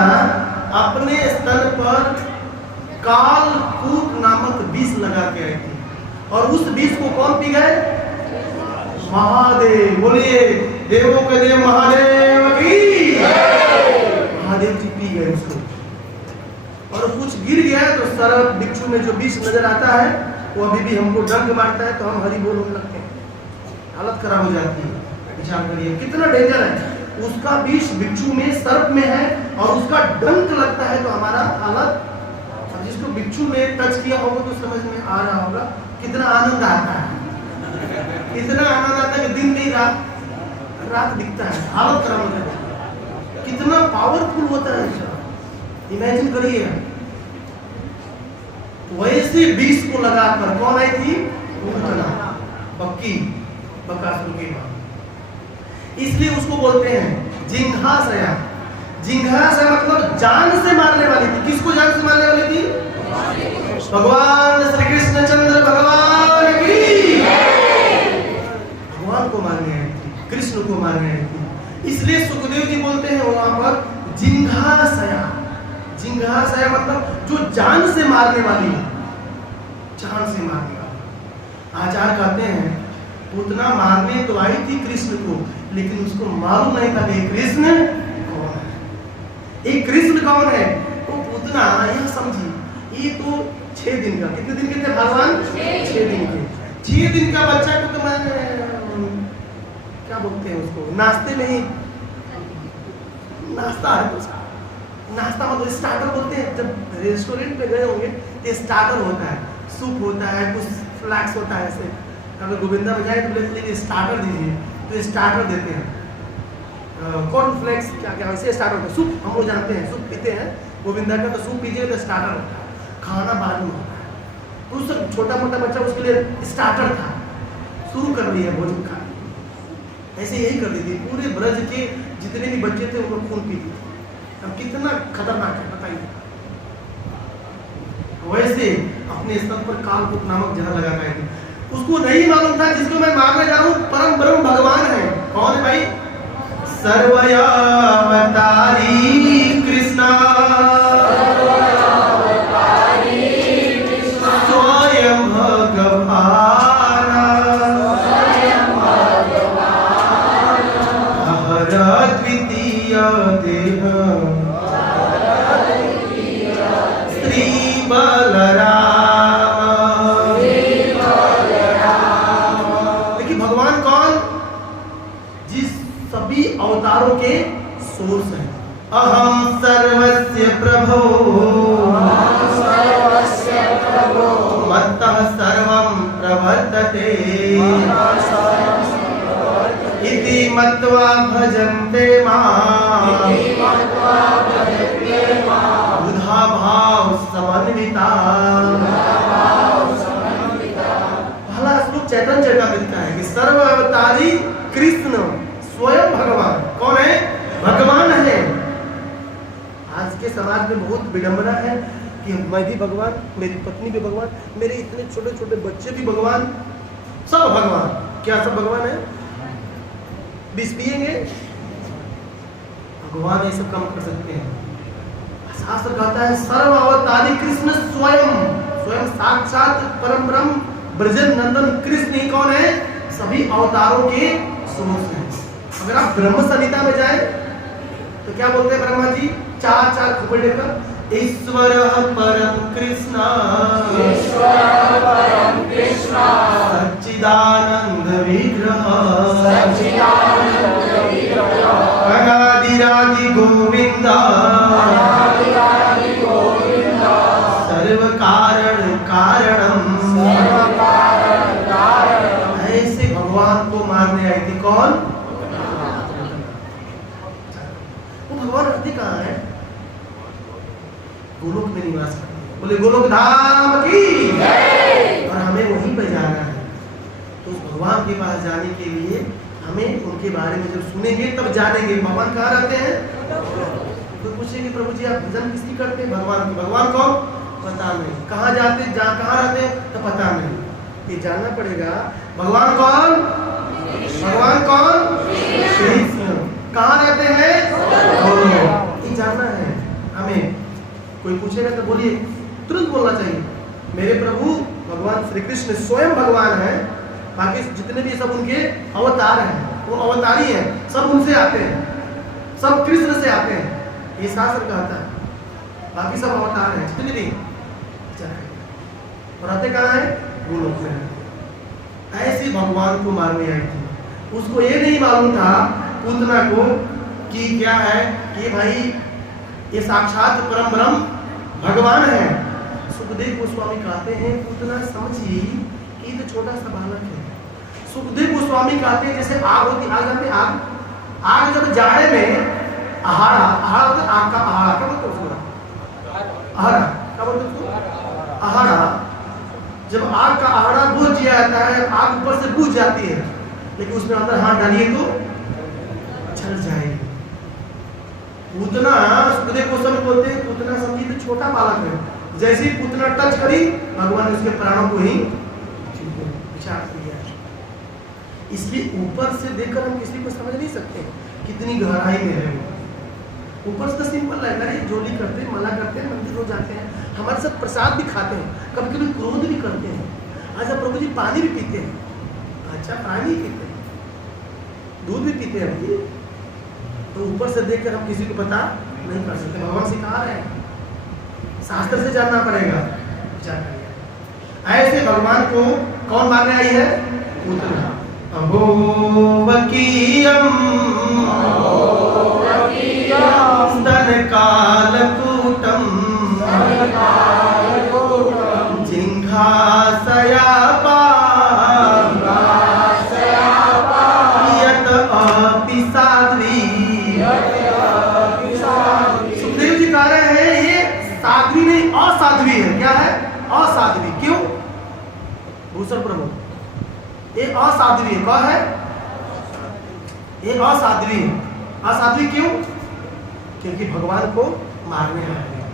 अपने स्तन पर कालकूट नामक विष लगा के आई थी, और उस विष को कौन पी गए? महादेव। बोलिए देवों के देव महादेव की। महादेव जी पी गए उसको, और कुछ गिर गया तो सर्प बिच्छू में जो विष नजर आता है वो अभी भी हमको डंक मारता है तो हम हरि बोल होने लगते हैं, हालत खराब हो जाती है। विचार करिए कितना डेंजर है। उसका विष बिच्छू में, सर्प में है, और उसका डंक लगता है तो हमारा हालत, जिसको बिच्छू में टच किया होगा तो समझ में आ रहा होगा कितना आनंद आता है, इतना आनंद आता है कि दिन नहीं रात दिखता है, हालत खराब हो जाती है। कितना पावरफुल होता है, इमेजिन करिए। वैसे विष को लगाकर कौन आई थी? बक्की, बकासुर की मां। इसलिए उसको बोलते हैं जिंघासया। जिंघासया मतलब जान से मारने वाली थी। किसको जान से मारने वाली थी? भगवान श्री कृष्ण चंद्र भगवान की। भगवान को मारने आई थी, कृष्ण को मारने आई थी। इसलिए सुखदेव जी बोलते हैं वहां पर जिंघासया। जिंघासया मतलब जो जान से मारने वाली, जान से मारने वाली। आचार्य कहते हैं पूतना मारने तो आई थी कृष्ण को, लेकिन उसको मालूम नहीं था कि कृष्ण कौन है। एक कृष्ण कौन है? तो पूतना यह समझी ये तो 6 दिन का, कितने दिन के थे भगवान? 6 दिन के। 6 दिन का बच्चा को तो मैं क्या बोलते हैं उसको, नाश्ते में ही, नाश्ता है उसका, नाश्ता मतलब स्टार्टर बोलते हैं। जब रेस्टोरेंट पे गए होंगे तो स्टार्टर होता है, सूप होता है, कुछ फ्लैक्स होता है। ऐसे अगर गोविंदा में जाए तो बोले स्टार्टर दीजिए, तो स्टार्टर देते हैं। कॉर्न फ्लेक्स क्या क्या ऐसे स्टार्टर होता है। सूप हम लोग जानते हैं, सूप पीते हैं गोविंदा का, तो सूप पीजिए तो स्टार्टर होता है, खाना बाद में होता है। उस छोटा मोटा बच्चा उसके लिए स्टार्टर था, शुरू कर लिया भोजन खाना। ऐसे यही कर दी थी, पूरे ब्रज के जितने भी बच्चे थे वो खून पीते थे। अब कितना खतरनाक है बताइए। वैसे अपने स्तन पर कालकूट नामक जहर लगा गए थे। उसको नहीं मालूम था जिसको मैं मारने जा रहा हूं परम ब्रह्म भगवान है। कौन है भाई? सर्वयावतारी कृष्णा, स्वयं भगवान, अहर द्वितीय देह, श्री बलराम। देखिए भगवान कौन? जिस सभी अवतारों के सोर्स है। अहम सर्वस्य प्रभो, मत्तः सर्वं प्रवर्तते, इति मत्वा भजन्ते मां, बुधा भाव समन्विता। पहला श्लोक चैतन्य चरितामृत का है कि सर्वअवतारी कृष्ण स्वयं भगवान। कौन है? भगवान है। आज के समाज में बहुत विडंबना है कि मैं भी भगवान, मेरी पत्नी भी भगवान, मेरे इतने छोटे छोटे बच्चे भी भगवान, सब भगवान। क्या सब भगवान है? विष पिएंगे, भगवान ये सब काम कर सकते हैं। शास्त्र कहता है सर्वअवतारी कृष्ण स्वयं, स्वयं साक्षात परम ब्रह्म ब्रजन नंदन कृष्ण ही कौन है? सभी अवतारों के सोर्स हैं। अगर आप ब्रह्म संहिता में जाए तो क्या बोलते हैं ब्रह्मा जी? 4 खबर लेकर ईश्वरः परम कृष्ण सच्चिदानंद विग्रह अनादिरादि गोविंद सर्व कारण कारणम। ऐसे भगवान को मारने आई थी कौन? वो भगवान रहते कहाँ है? गोलोक में निवास करते हैं। बोले गोलोक धाम की और हमें वहीं पर जाना है। तो उस भगवान के पास जाने के लिए हमें उनके बारे में जब सुनेंगे तब जानेंगे भगवान कहाँ रहते हैं। तो पूछेंगे प्रभु जी आप भजन किसकी करते हैं? भगवान की। भगवान कौन? पता नहीं। कहाँ जाते कहाँ रहते हैं तो पता नहीं। ये जानना पड़ेगा भगवान कौन? भगवान कौन? कृष्ण। कहाँ रहते हैं? ये जानना है हमें। कोई पूछेगा तो बोलिए, तुरंत बोलना चाहिए मेरे प्रभु भगवान श्री कृष्ण स्वयं भगवान है। बाकी जितने भी सब उनके अवतार हैं, वो अवतारी हैं, सब उनसे आते हैं, सब कृष्ण से आते हैं, ये शास्त्र कहता है। बाकी सब अवतार हैं जितने भी। और आते कहाँ है? गोलोक में। ऐसे भगवान को मारने आई थी। उसको ये नहीं मालूम था पूतना को कि क्या है कि भाई ये साक्षात परम ब्रह्म भगवान है। सुखदेव गोस्वामी कहते हैं पूतना समझी कि तो छोटा सा बालक है। सुखदेव गोस्वामी कहते हैं जैसे आग होती, आग जानते हैं? आग जब जाड़े में आहाड़ा होता है, आग का आहाड़ा क्या बोलते हैं उसको? आहाड़ा क्या बोलते हैं उसको? आहाड़ा। जब आग का आहाड़ा बुझ जाता है, आग ऊपर से बुझ जाती है, लेकिन उसमें अंदर हाथ डालिए तो जल जाएगी। पूतना सुखदेव गोस्वामी बोलते हैं पूतना समझी तो छोटा बालक है। जैसे ही पूतना टच करी भगवान ने उसके प्राणों को ही विचार किया। इसलिए ऊपर से देखकर हम किसी को समझ नहीं सकते कितनी गहराई में है। ऊपर से सिंपल लग रहा है, जोली करते हैं, माला करते हैं, मंदिर हो जाते हैं, हमारे साथ प्रसाद भी खाते हैं, कभी कभी क्रोध भी करते हैं। अच्छा प्रभु जी पानी भी पीते हैं। अच्छा पानी पीते हैं, दूध भी पीते हैं। तो ऊपर से देखकर हम किसी को पता नहीं कर सकते। भगवान सिखा रहे हैं, शास्त्र से जानना पड़ेगा। विचार करिए ऐसे भगवान को कौन मारने आई है? पूतना। अहो वकीयम स्तन कालकूटम जिंघासयापा यत अपि साध्वी। सुखदेव जी कह रहे हैं ये साध्वी नहीं असाध्वी है। क्या है? असाध्वी। क्यों? भूषण प्रभु ये असाध्वी है। कौन है? ये असाध्वी है। असाध्वी क्यों? क्योंकि भगवान को मारने आए हैं।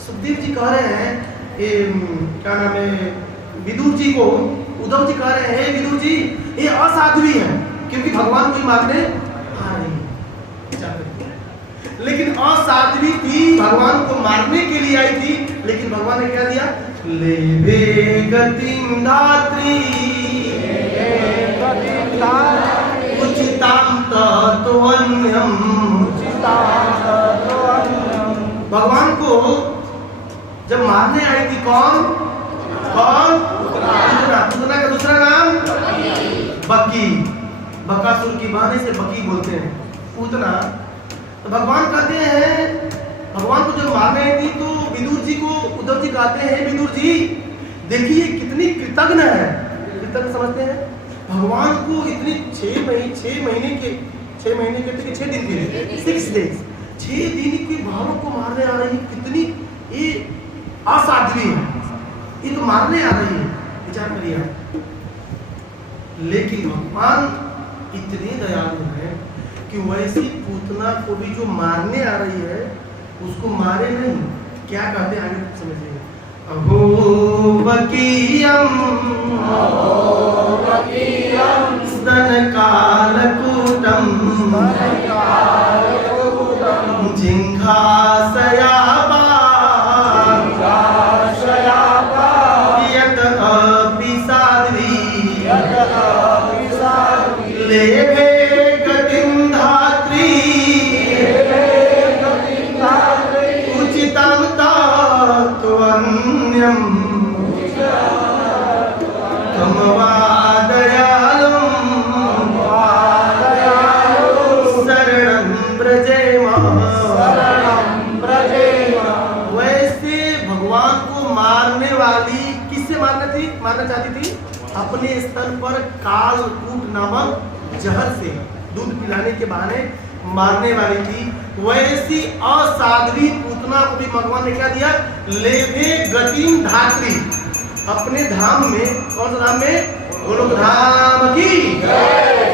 सुखदेव जी कह रहे हैं क्या नाम है, विदुर जी को उद्धव जी कह रहे हैं विदुर जी ये असाध्वी है क्योंकि भगवान को ही मारने आ रही है। लेकिन असाध्वी थी, भगवान को मारने के लिए आई थी, लेकिन भगवान ने क्या दिया? लेवे गतिं धात्री उचितां तत्वन्यम। भगवान को जब मारने आई थी कौन? पूतना। पूतना का दूसरा नाम बकी। बकासुर की वाणी से बकी बोलते हैं पूतना। तो भगवान कहते हैं भगवान को जब मारने आई थी तो विदुर जी को उद्धव जी कहते हैं विदुर जी देखिए कितनी कृतज्ञ है। कृतज्ञ समझते हैं? भगवान को इतनी 6 महीने के 6 दिन के 6 डेज 6 दिन के भावों को मारने आ रही है। कितनी ये असाध्वी है, ये तो मारने आ रही है। विचार करिए। लेकिन भगवान इतने दयालु हैं कि वैसी पूतना को भी जो मारने आ रही है उसको मारे नहीं। क्या कहते हैं आगे समझिए। अहो वकीयम स्तन कालकूटम जिंघासयापा यत अपि साध्वी लेभे गतिं धात्री उचितं ता चाहती थी? अपने स्तन पर कालकूट नामक जहर से दूध पिलाने के बहाने मारने वाली थी। वैसी असाध्वी पूतना को भी भगवान ने क्या दिया? लेभे गतिम धात्री, अपने धाम में, कौन सा धाम में? गोलोक धाम की,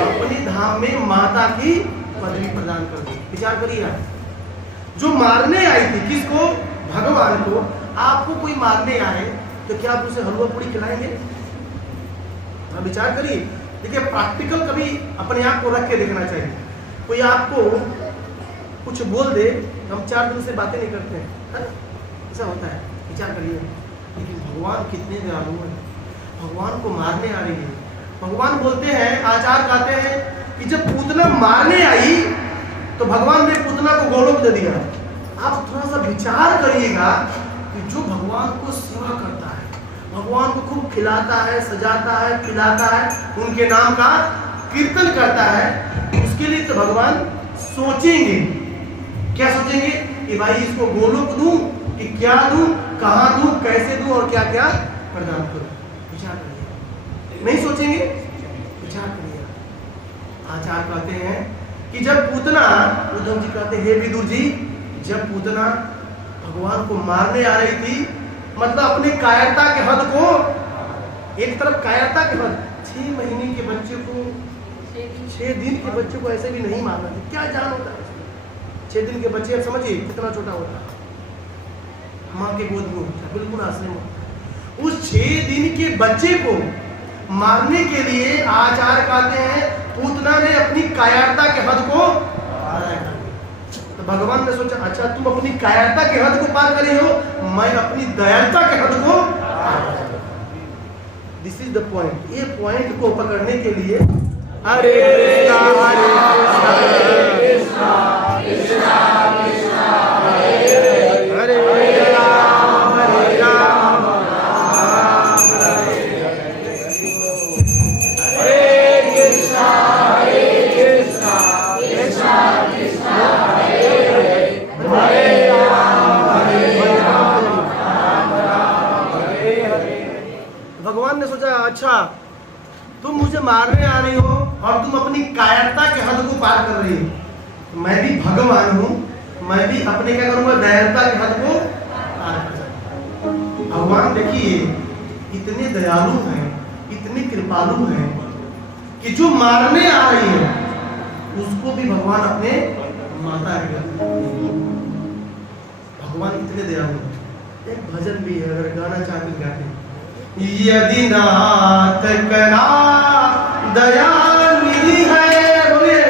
अपने धाम में माता की पदवी प्रदान कर दी। विचार करिए आप, जो मारने आई थी किसको? भगवान को। आपको कोई मारने आए तो क्या आप उसे हलवा पूरी खिलाएंगे? आप विचार करिए। देखिए, प्रैक्टिकल कभी अपने आप को रख के देखना चाहिए। कोई आपको कुछ बोल दे, हम 4 दिन से बातें नहीं करते हैं, है ना? ऐसा होता है। विचार करिए, लेकिन भगवान कितने दयालु हैं। भगवान को मारने आ रही है, भगवान बोलते हैं, आचार्य कहते हैं कि जब पूतना मारने आई तो भगवान ने पूतना को गोलोक दे दिया। आप थोड़ा सा विचार करिएगा कि जो भगवान को सेवा करता है, भगवान को खूब खिलाता है, सजाता है, पिलाता है, उनके नाम का कीर्तन करता है, उसके लिए तो भगवान सोचेंगे। क्या सोचेंगे? कि भाई इसको गोलोक दूं कि क्या दूं, कहां दूं, कैसे दूं और क्या क्या प्रदान करूं। विचार करिए, नहीं सोचेंगे? विचार करिए। आचार्य कहते हैं कि जब पूतना, उद्धव जी कहते हैं, हे विदुर जी, जब पूतना भगवान को मारने आ रही थी, मतलब अपनी कायरता के हद को, एक तरफ कायरता के हद, 6 महीने के बच्चे को, 6 दिन के बच्चे को ऐसे भी नहीं मारना था। क्या जान होता है 6 दिन के बच्चे? आप समझिए कितना छोटा होता है, माँ के गोद में होता है, बिल्कुल आश्रय में। उस 6 दिन के बच्चे को मारने के लिए आचार्य कहते हैं पूतना ने अपनी कायरता के हद को पार कर दिया। तो भगवान ने सोचा, अच्छा तुम अपनी कायरता के हद को पार करे हो, मैं अपनी दयालुता के हद को पार कर। This is the point. ये पॉइंट को पकड़ने के लिए हरे कृष्णा कृष्णा कृष्णा हरे राम हरे Ram Ram Hare Krishna, Krishna Krishna, Hare Hare, Hare Rama, Rama Rama, Hare Hare। भगवान ने सोचा, अच्छा तुम मुझे मारने आ रही हो और तुम अपनी कायरता के हद को पार कर रही हो, मैं भी भगवान हूँ, मैं भी अपने क्या करूँगा? दयालुता के हद को पार कर सकता। भगवान देखिए इतने दयालु हैं, इतने कृपालु हैं कि जो मारने आ रही है उसको भी भगवान अपने माता है। भगवान इतने दयालु हैं। एक भजन भी है, अगर गाना चाहते गाते हैं। यदि नाथ करा दया निधि है, बोलिए,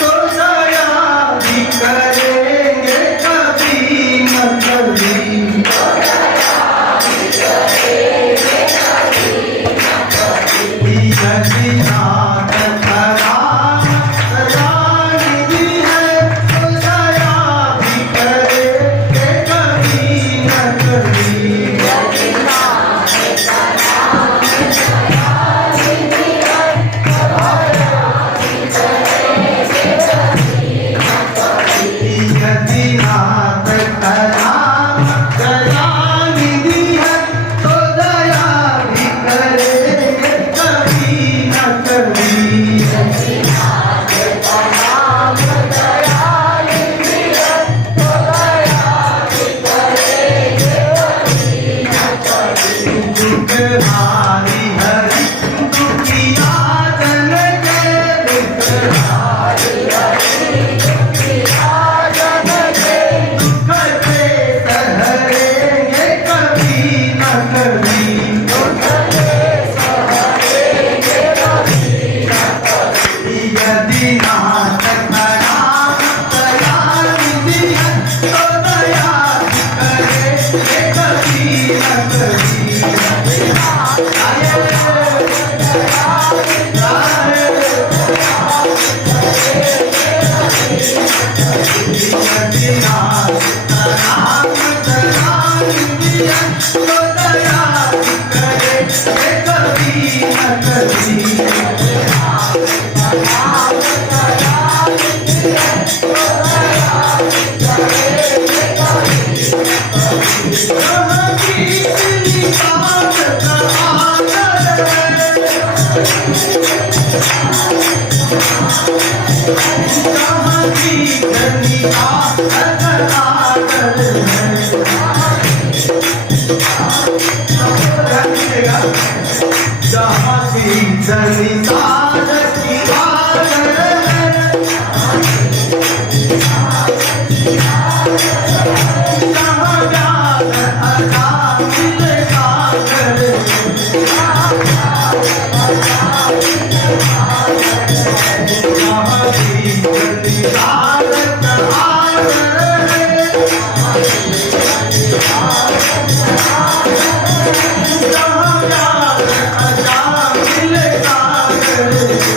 तो दया भी करेंगे कभी न कभी। यदि नाथ करा दया निधि है, तो दया भी करेंगे कभी न कभी। जहाँ की धरनी आदर आदर है, जहाँ की धरनी आदर की आदर है, जहाँ प्यार अदा मिले सागर है, जहाँ की धरनी आदर आदर है, जहाँ प्यार अदा मिले सागर है,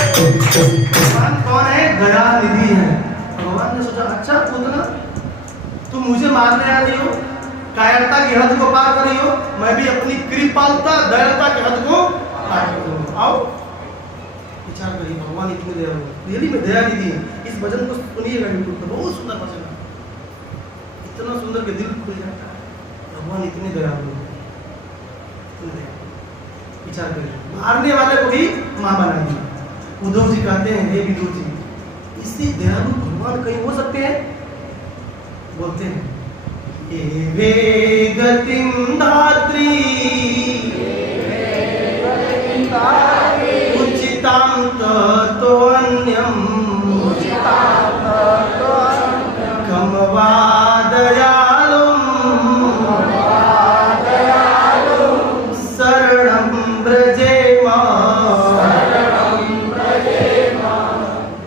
भगवान कौन है? दया निधि है। भगवान ने सोचा अच्छा पूतना तुम मुझे मारने आ रही हो, कायरता की हद को पार कर रही हो, मैं भी अपनी कृपालुता दयालुता की हद को पार कर दूंगा। आओ विचार करिए, भगवान इतने दयालु, रियली में दया निधि है। इस भजन को सुनिएगा यूट्यूब पर, बहुत सुंदर भजन है, इतना सुंदर कि दिल खुल जाता है। भगवान इतने दयालु है, इतने दयालु। विचार करिए, मारने वाले को भी मां बनाएंगे। उद्धव जी कहते हैं हे विदुर जी, इससे दयालु भगवान कहीं हो सकते हैं? बोलते हैं वे गतिम धात्री उचितां तो अन्यम कम वा दयालुम शरणं व्रजेमा।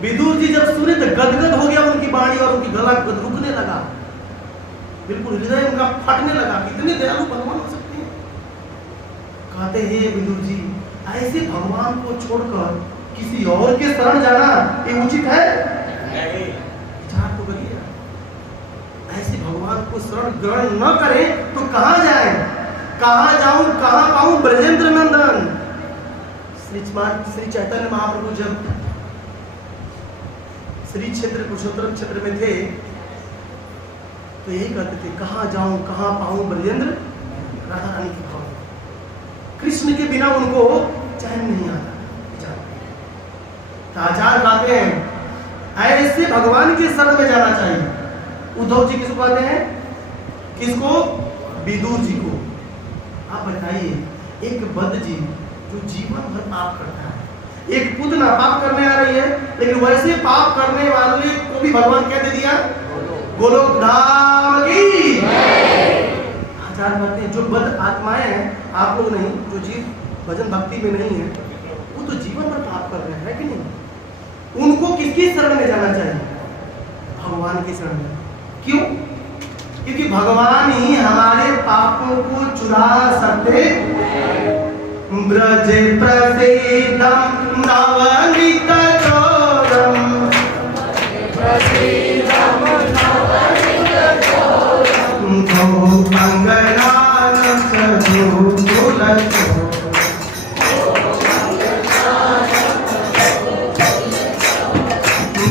विदुर जी जब सुने तो गदगद हो गया उनकी वाणी और उनकी गला रुकने लगा, बिल्कुल हृदय उनका फटने लगा। कितने दयालु भगवान हो सकते हैं। कहते हैं विदुर जी, ऐसे भगवान को छोड़कर किसी और के शरण जाना ये उचित है? विचार तो करिए, ऐसे भगवान को शरण ग्रहण न करें तो कहां जाए, कहां जाऊं, कहां पाऊं ब्रजेंद्र नंदन। श्री चैतन्य महाप्रभु जब श्री क्षेत्र कुरुक्षेत्र क्षेत्र में थे तो यही कहते थे, कहां जाऊं, कहां पाऊं ब्रजेंद्र राधा रानी की भाव। कृष्ण के बिना उनको चैन नहीं आता। आचार्य कहते हैं ऐसे भगवान के शरण में जाना चाहिए। उद्धव जी किसको कहते हैं? किसको? विदुर जी को। आप बताइए, एक बद्ध जी जो जीवन भर पाप करता है, एक पूतना पाप करने आ रही है, लेकिन वैसे पाप करने वाले को भी भगवान क्या दे दिया? गोलोक धाम की। आचार्य कहते हैं जो बद्ध आत्माएं हैं, आप लोग नहीं, जो जीव भजन भक्ति में नहीं है, वो तो जीवन भर पाप कर रहे हैं, है कि नहीं? उनको किसकी शरण में जाना चाहिए? भगवान की शरण में। क्यों? क्योंकि भगवान ही हमारे पापों को चुरा सकते। ब्रज प्रसीदं नवनीत चोरम, गोपंगनानं सदुकुलचो,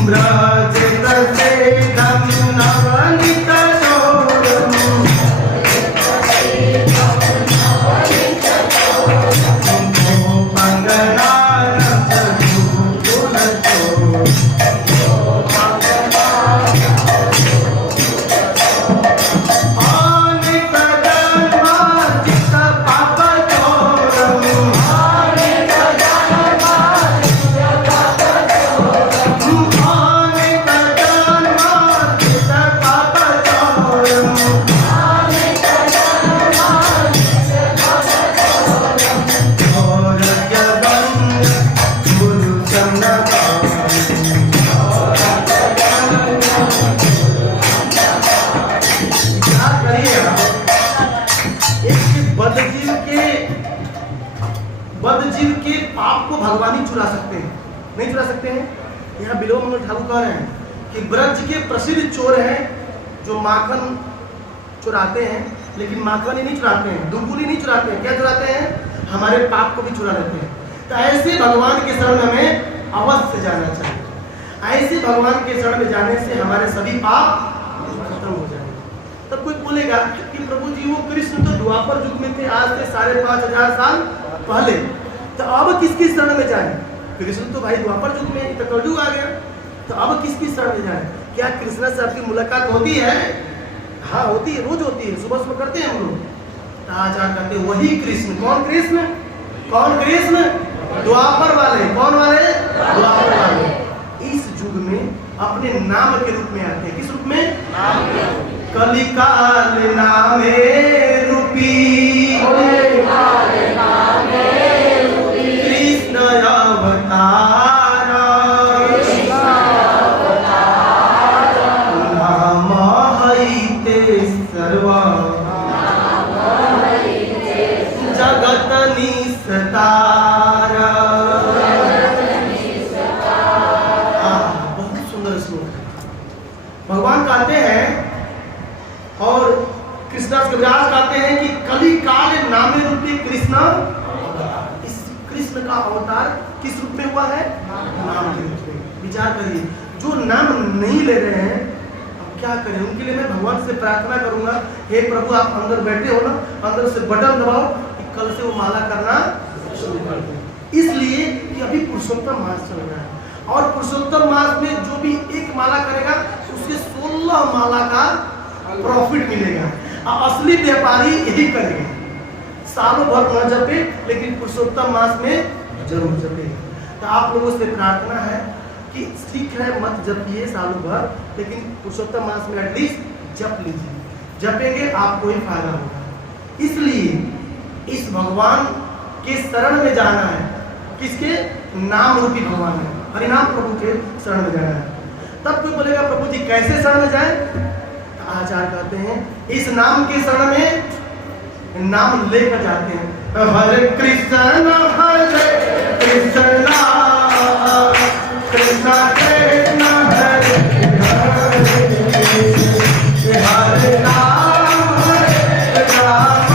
ब्रज प्रसीदं नवनीत चोरम, गोपंगनानं सदुकुलचो, बद्धजीव के पाप को भगवान ही चुरा सकते हैं, नहीं चुरा सकते हैं। यहाँ बिलोम मंगल ठाकुर कह रहे हैं कि ब्रज के प्रसिद्ध चोर हैं जो माखन चुराते हैं, लेकिन माखन ही नहीं चुराते हैं, दुगुनी नहीं चुराते हैं, क्या चुराते हैं? हमारे पाप को भी चुरा लेते हैं। तो ऐसे भगवान के शरण हमें अवश्य जाना चाहिए। ऐसे भगवान के शरण में जाने से हमारे सभी पाप खत्म हो जाएंगे। तब कोई बोलेगा कि प्रभु जी वो कृष्ण तो द्वापर युग में थे, आज से 5,500 साल पहले, तो अब किसकी शरण में जाए? कृष्ण तो भाई द्वापर युग में, तो कलयुग आ गया, तो अब किसकी शरण में जाए? क्या कृष्ण से आपकी मुलाकात होती है? हाँ होती है, रोज होती है, सुबह सुबह करते हैं हम लोग। आचार्य कहते हैं वही कृष्ण। कौन कृष्ण? कौन कृष्ण? द्वापर वाले। कौन वाले? द्वापर वाले। इस युग में अपने नाम के रूप में आते हैं। किस रूप में? कलिकाल नामे रूपी कृष्ण अवतार, नाम हईते सर्वा जगत निस्तार। बहुत सुंदर श्लोक है। भगवान कहते हैं और कृष्णदास कविराज कहते हैं कि कलिकाल नामे रूपी कृष्ण। इस कृष्ण का अवतार किस रूप में हुआ है? नाम के रूप में। विचार करिए, जो नाम नहीं ले रहे हैं अब क्या करें? उनके लिए मैं भगवान से प्रार्थना करूंगा, हे प्रभु आप अंदर बैठे हो ना, अंदर से बटन दबाओ कि कल से वो माला करना शुरू कर दें। इसलिए कि अभी पुरुषोत्तम मास चल रहा है और पुरुषोत्तम मास में जो भी एक माला करेगा उसके 16 माला का प्रॉफिट मिलेगा। असली व्यापारी यही करेगा, सालों भर न जपे लेकिन पुरुषोत्तम मास में जरूर जपे। तो आप लोगों से प्रार्थना है कि ठीक है मत जपिए सालों भर, लेकिन पुरुषोत्तम मास में एटलीस्ट जप लीजिए। जपेंगे आपको ही फायदा होगा। इसलिए इस भगवान के शरण में जाना है। किसके? नाम रूपी भगवान है, हरिनाम प्रभु के शरण में जाना है। तब कोई बोलेगा प्रभु जी कैसे शरण में जाए? आचार्य कहते हैं इस नाम के शरण में नाम लेकर जाते हैं। हरे कृष्ण हरे कृष्ण कृष्ण कृष्ण हरे हरे राम हरे राम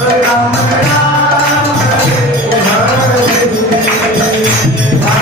राम राम हरे हरे हरे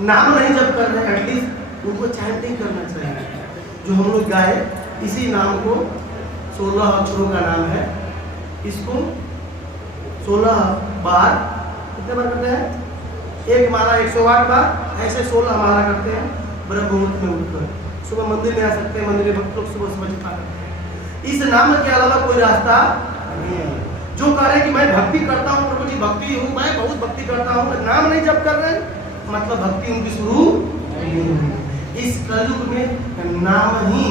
नाम नहीं जब कर रहे हैं, एटलीस्ट उनको चैंटिंग करना चाहिए। जो हम लोग गाए इसी नाम को 16 अक्षरों का नाम है, इसको 16 बार कितने बार करते हैं? एक माला 108 बार, ऐसे 16 माला करते हैं ब्रह्म मुहूर्त में उठकर। सुबह मंदिर में आ सकते हैं, मंदिर में भक्त लोग सुबह सुबह जपा करते हैं। इस नाम के अलावा कोई रास्ता नहीं है। जो कह रहे हैं कि मैं भक्ति करता हूँ प्रभु जी, भक्ति हूँ, मैं बहुत भक्ति करता हूँ, नाम नहीं जप कर रहे हैं, मतलब भक्ति उनकी शुरू नहीं हुई। इस कलयुग में नाम ही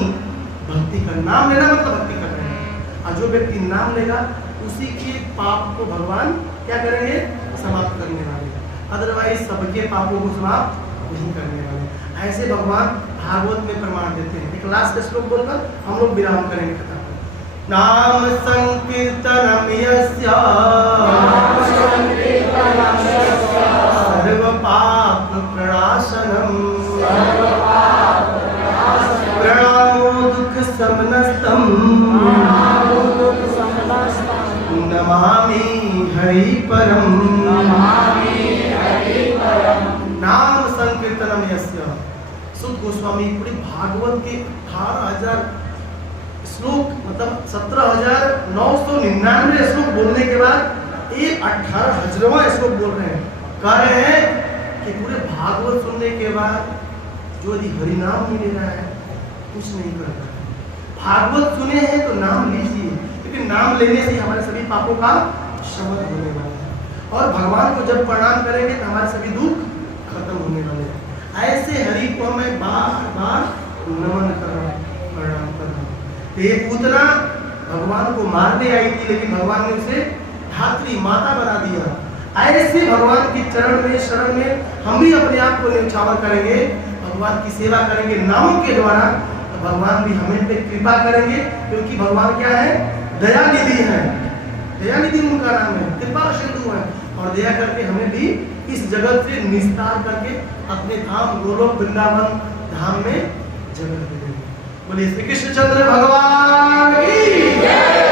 भक्ति का, नाम लेना मतलब भक्ति कर रहे हैं। और जो व्यक्ति नाम लेगा उसी के पाप को भगवान क्या करेंगे? समाप्त करने वाले, अदरवाइज सबके पापों को समाप्त नहीं करने वाले। ऐसे भगवान भागवत में प्रमाण देते हैं। एक लास्ट श्लोक बोलकर हम लोग विराम करेंगे कथा। नाम संकीर्तनम यस्य सर्व पाप प्रणाशनम प्रणामो दुख समनस्तम नमामि हरि परम। नाम संकीर्तनम यस्य। सुत गोस्वामी पूरी भागवत के 18,000 श्लोक मतलब 17,999 श्लोक बोलने के बाद एक 18,000वां श्लोक बोल रहे हैं। कह रहे हैं कि पूरे भागवत सुनने के बाद जो यदि हरिनाम नहीं ले रहा है कुछ नहीं कर रहा है। भागवत सुने हैं तो नाम लीजिए, क्योंकि नाम लेने से हमारे सभी पापों का शमन होने वाला है। और भगवान को जब प्रणाम करेंगे तो हमारे सभी दुख खत्म होने वाले हैं। ऐसे हरि को मैं बार बार नमन कर रहा हूँ, प्रणाम कर रहा हूँ। ये पूतना भगवान को मारने आई थी, लेकिन भगवान ने उसे धात्री माता बना दिया। ऐसे भगवान की चरण में शरण में हम भी अपने आप को न्यौछावर करेंगे, भगवान की सेवा करेंगे नामों के द्वारा, तो भगवान भी हमें पे कृपा करेंगे। क्योंकि भगवान क्या है? दयानिधि है। दयानिधि उनका नाम है, कृपा सिंधु है। और दया करके हमें भी इस जगत से निस्तार करके अपने धाम गोलोक वृंदावन धाम में जगत दे देंगे। बोलिए श्री कृष्णचंद्र भगवान की जय।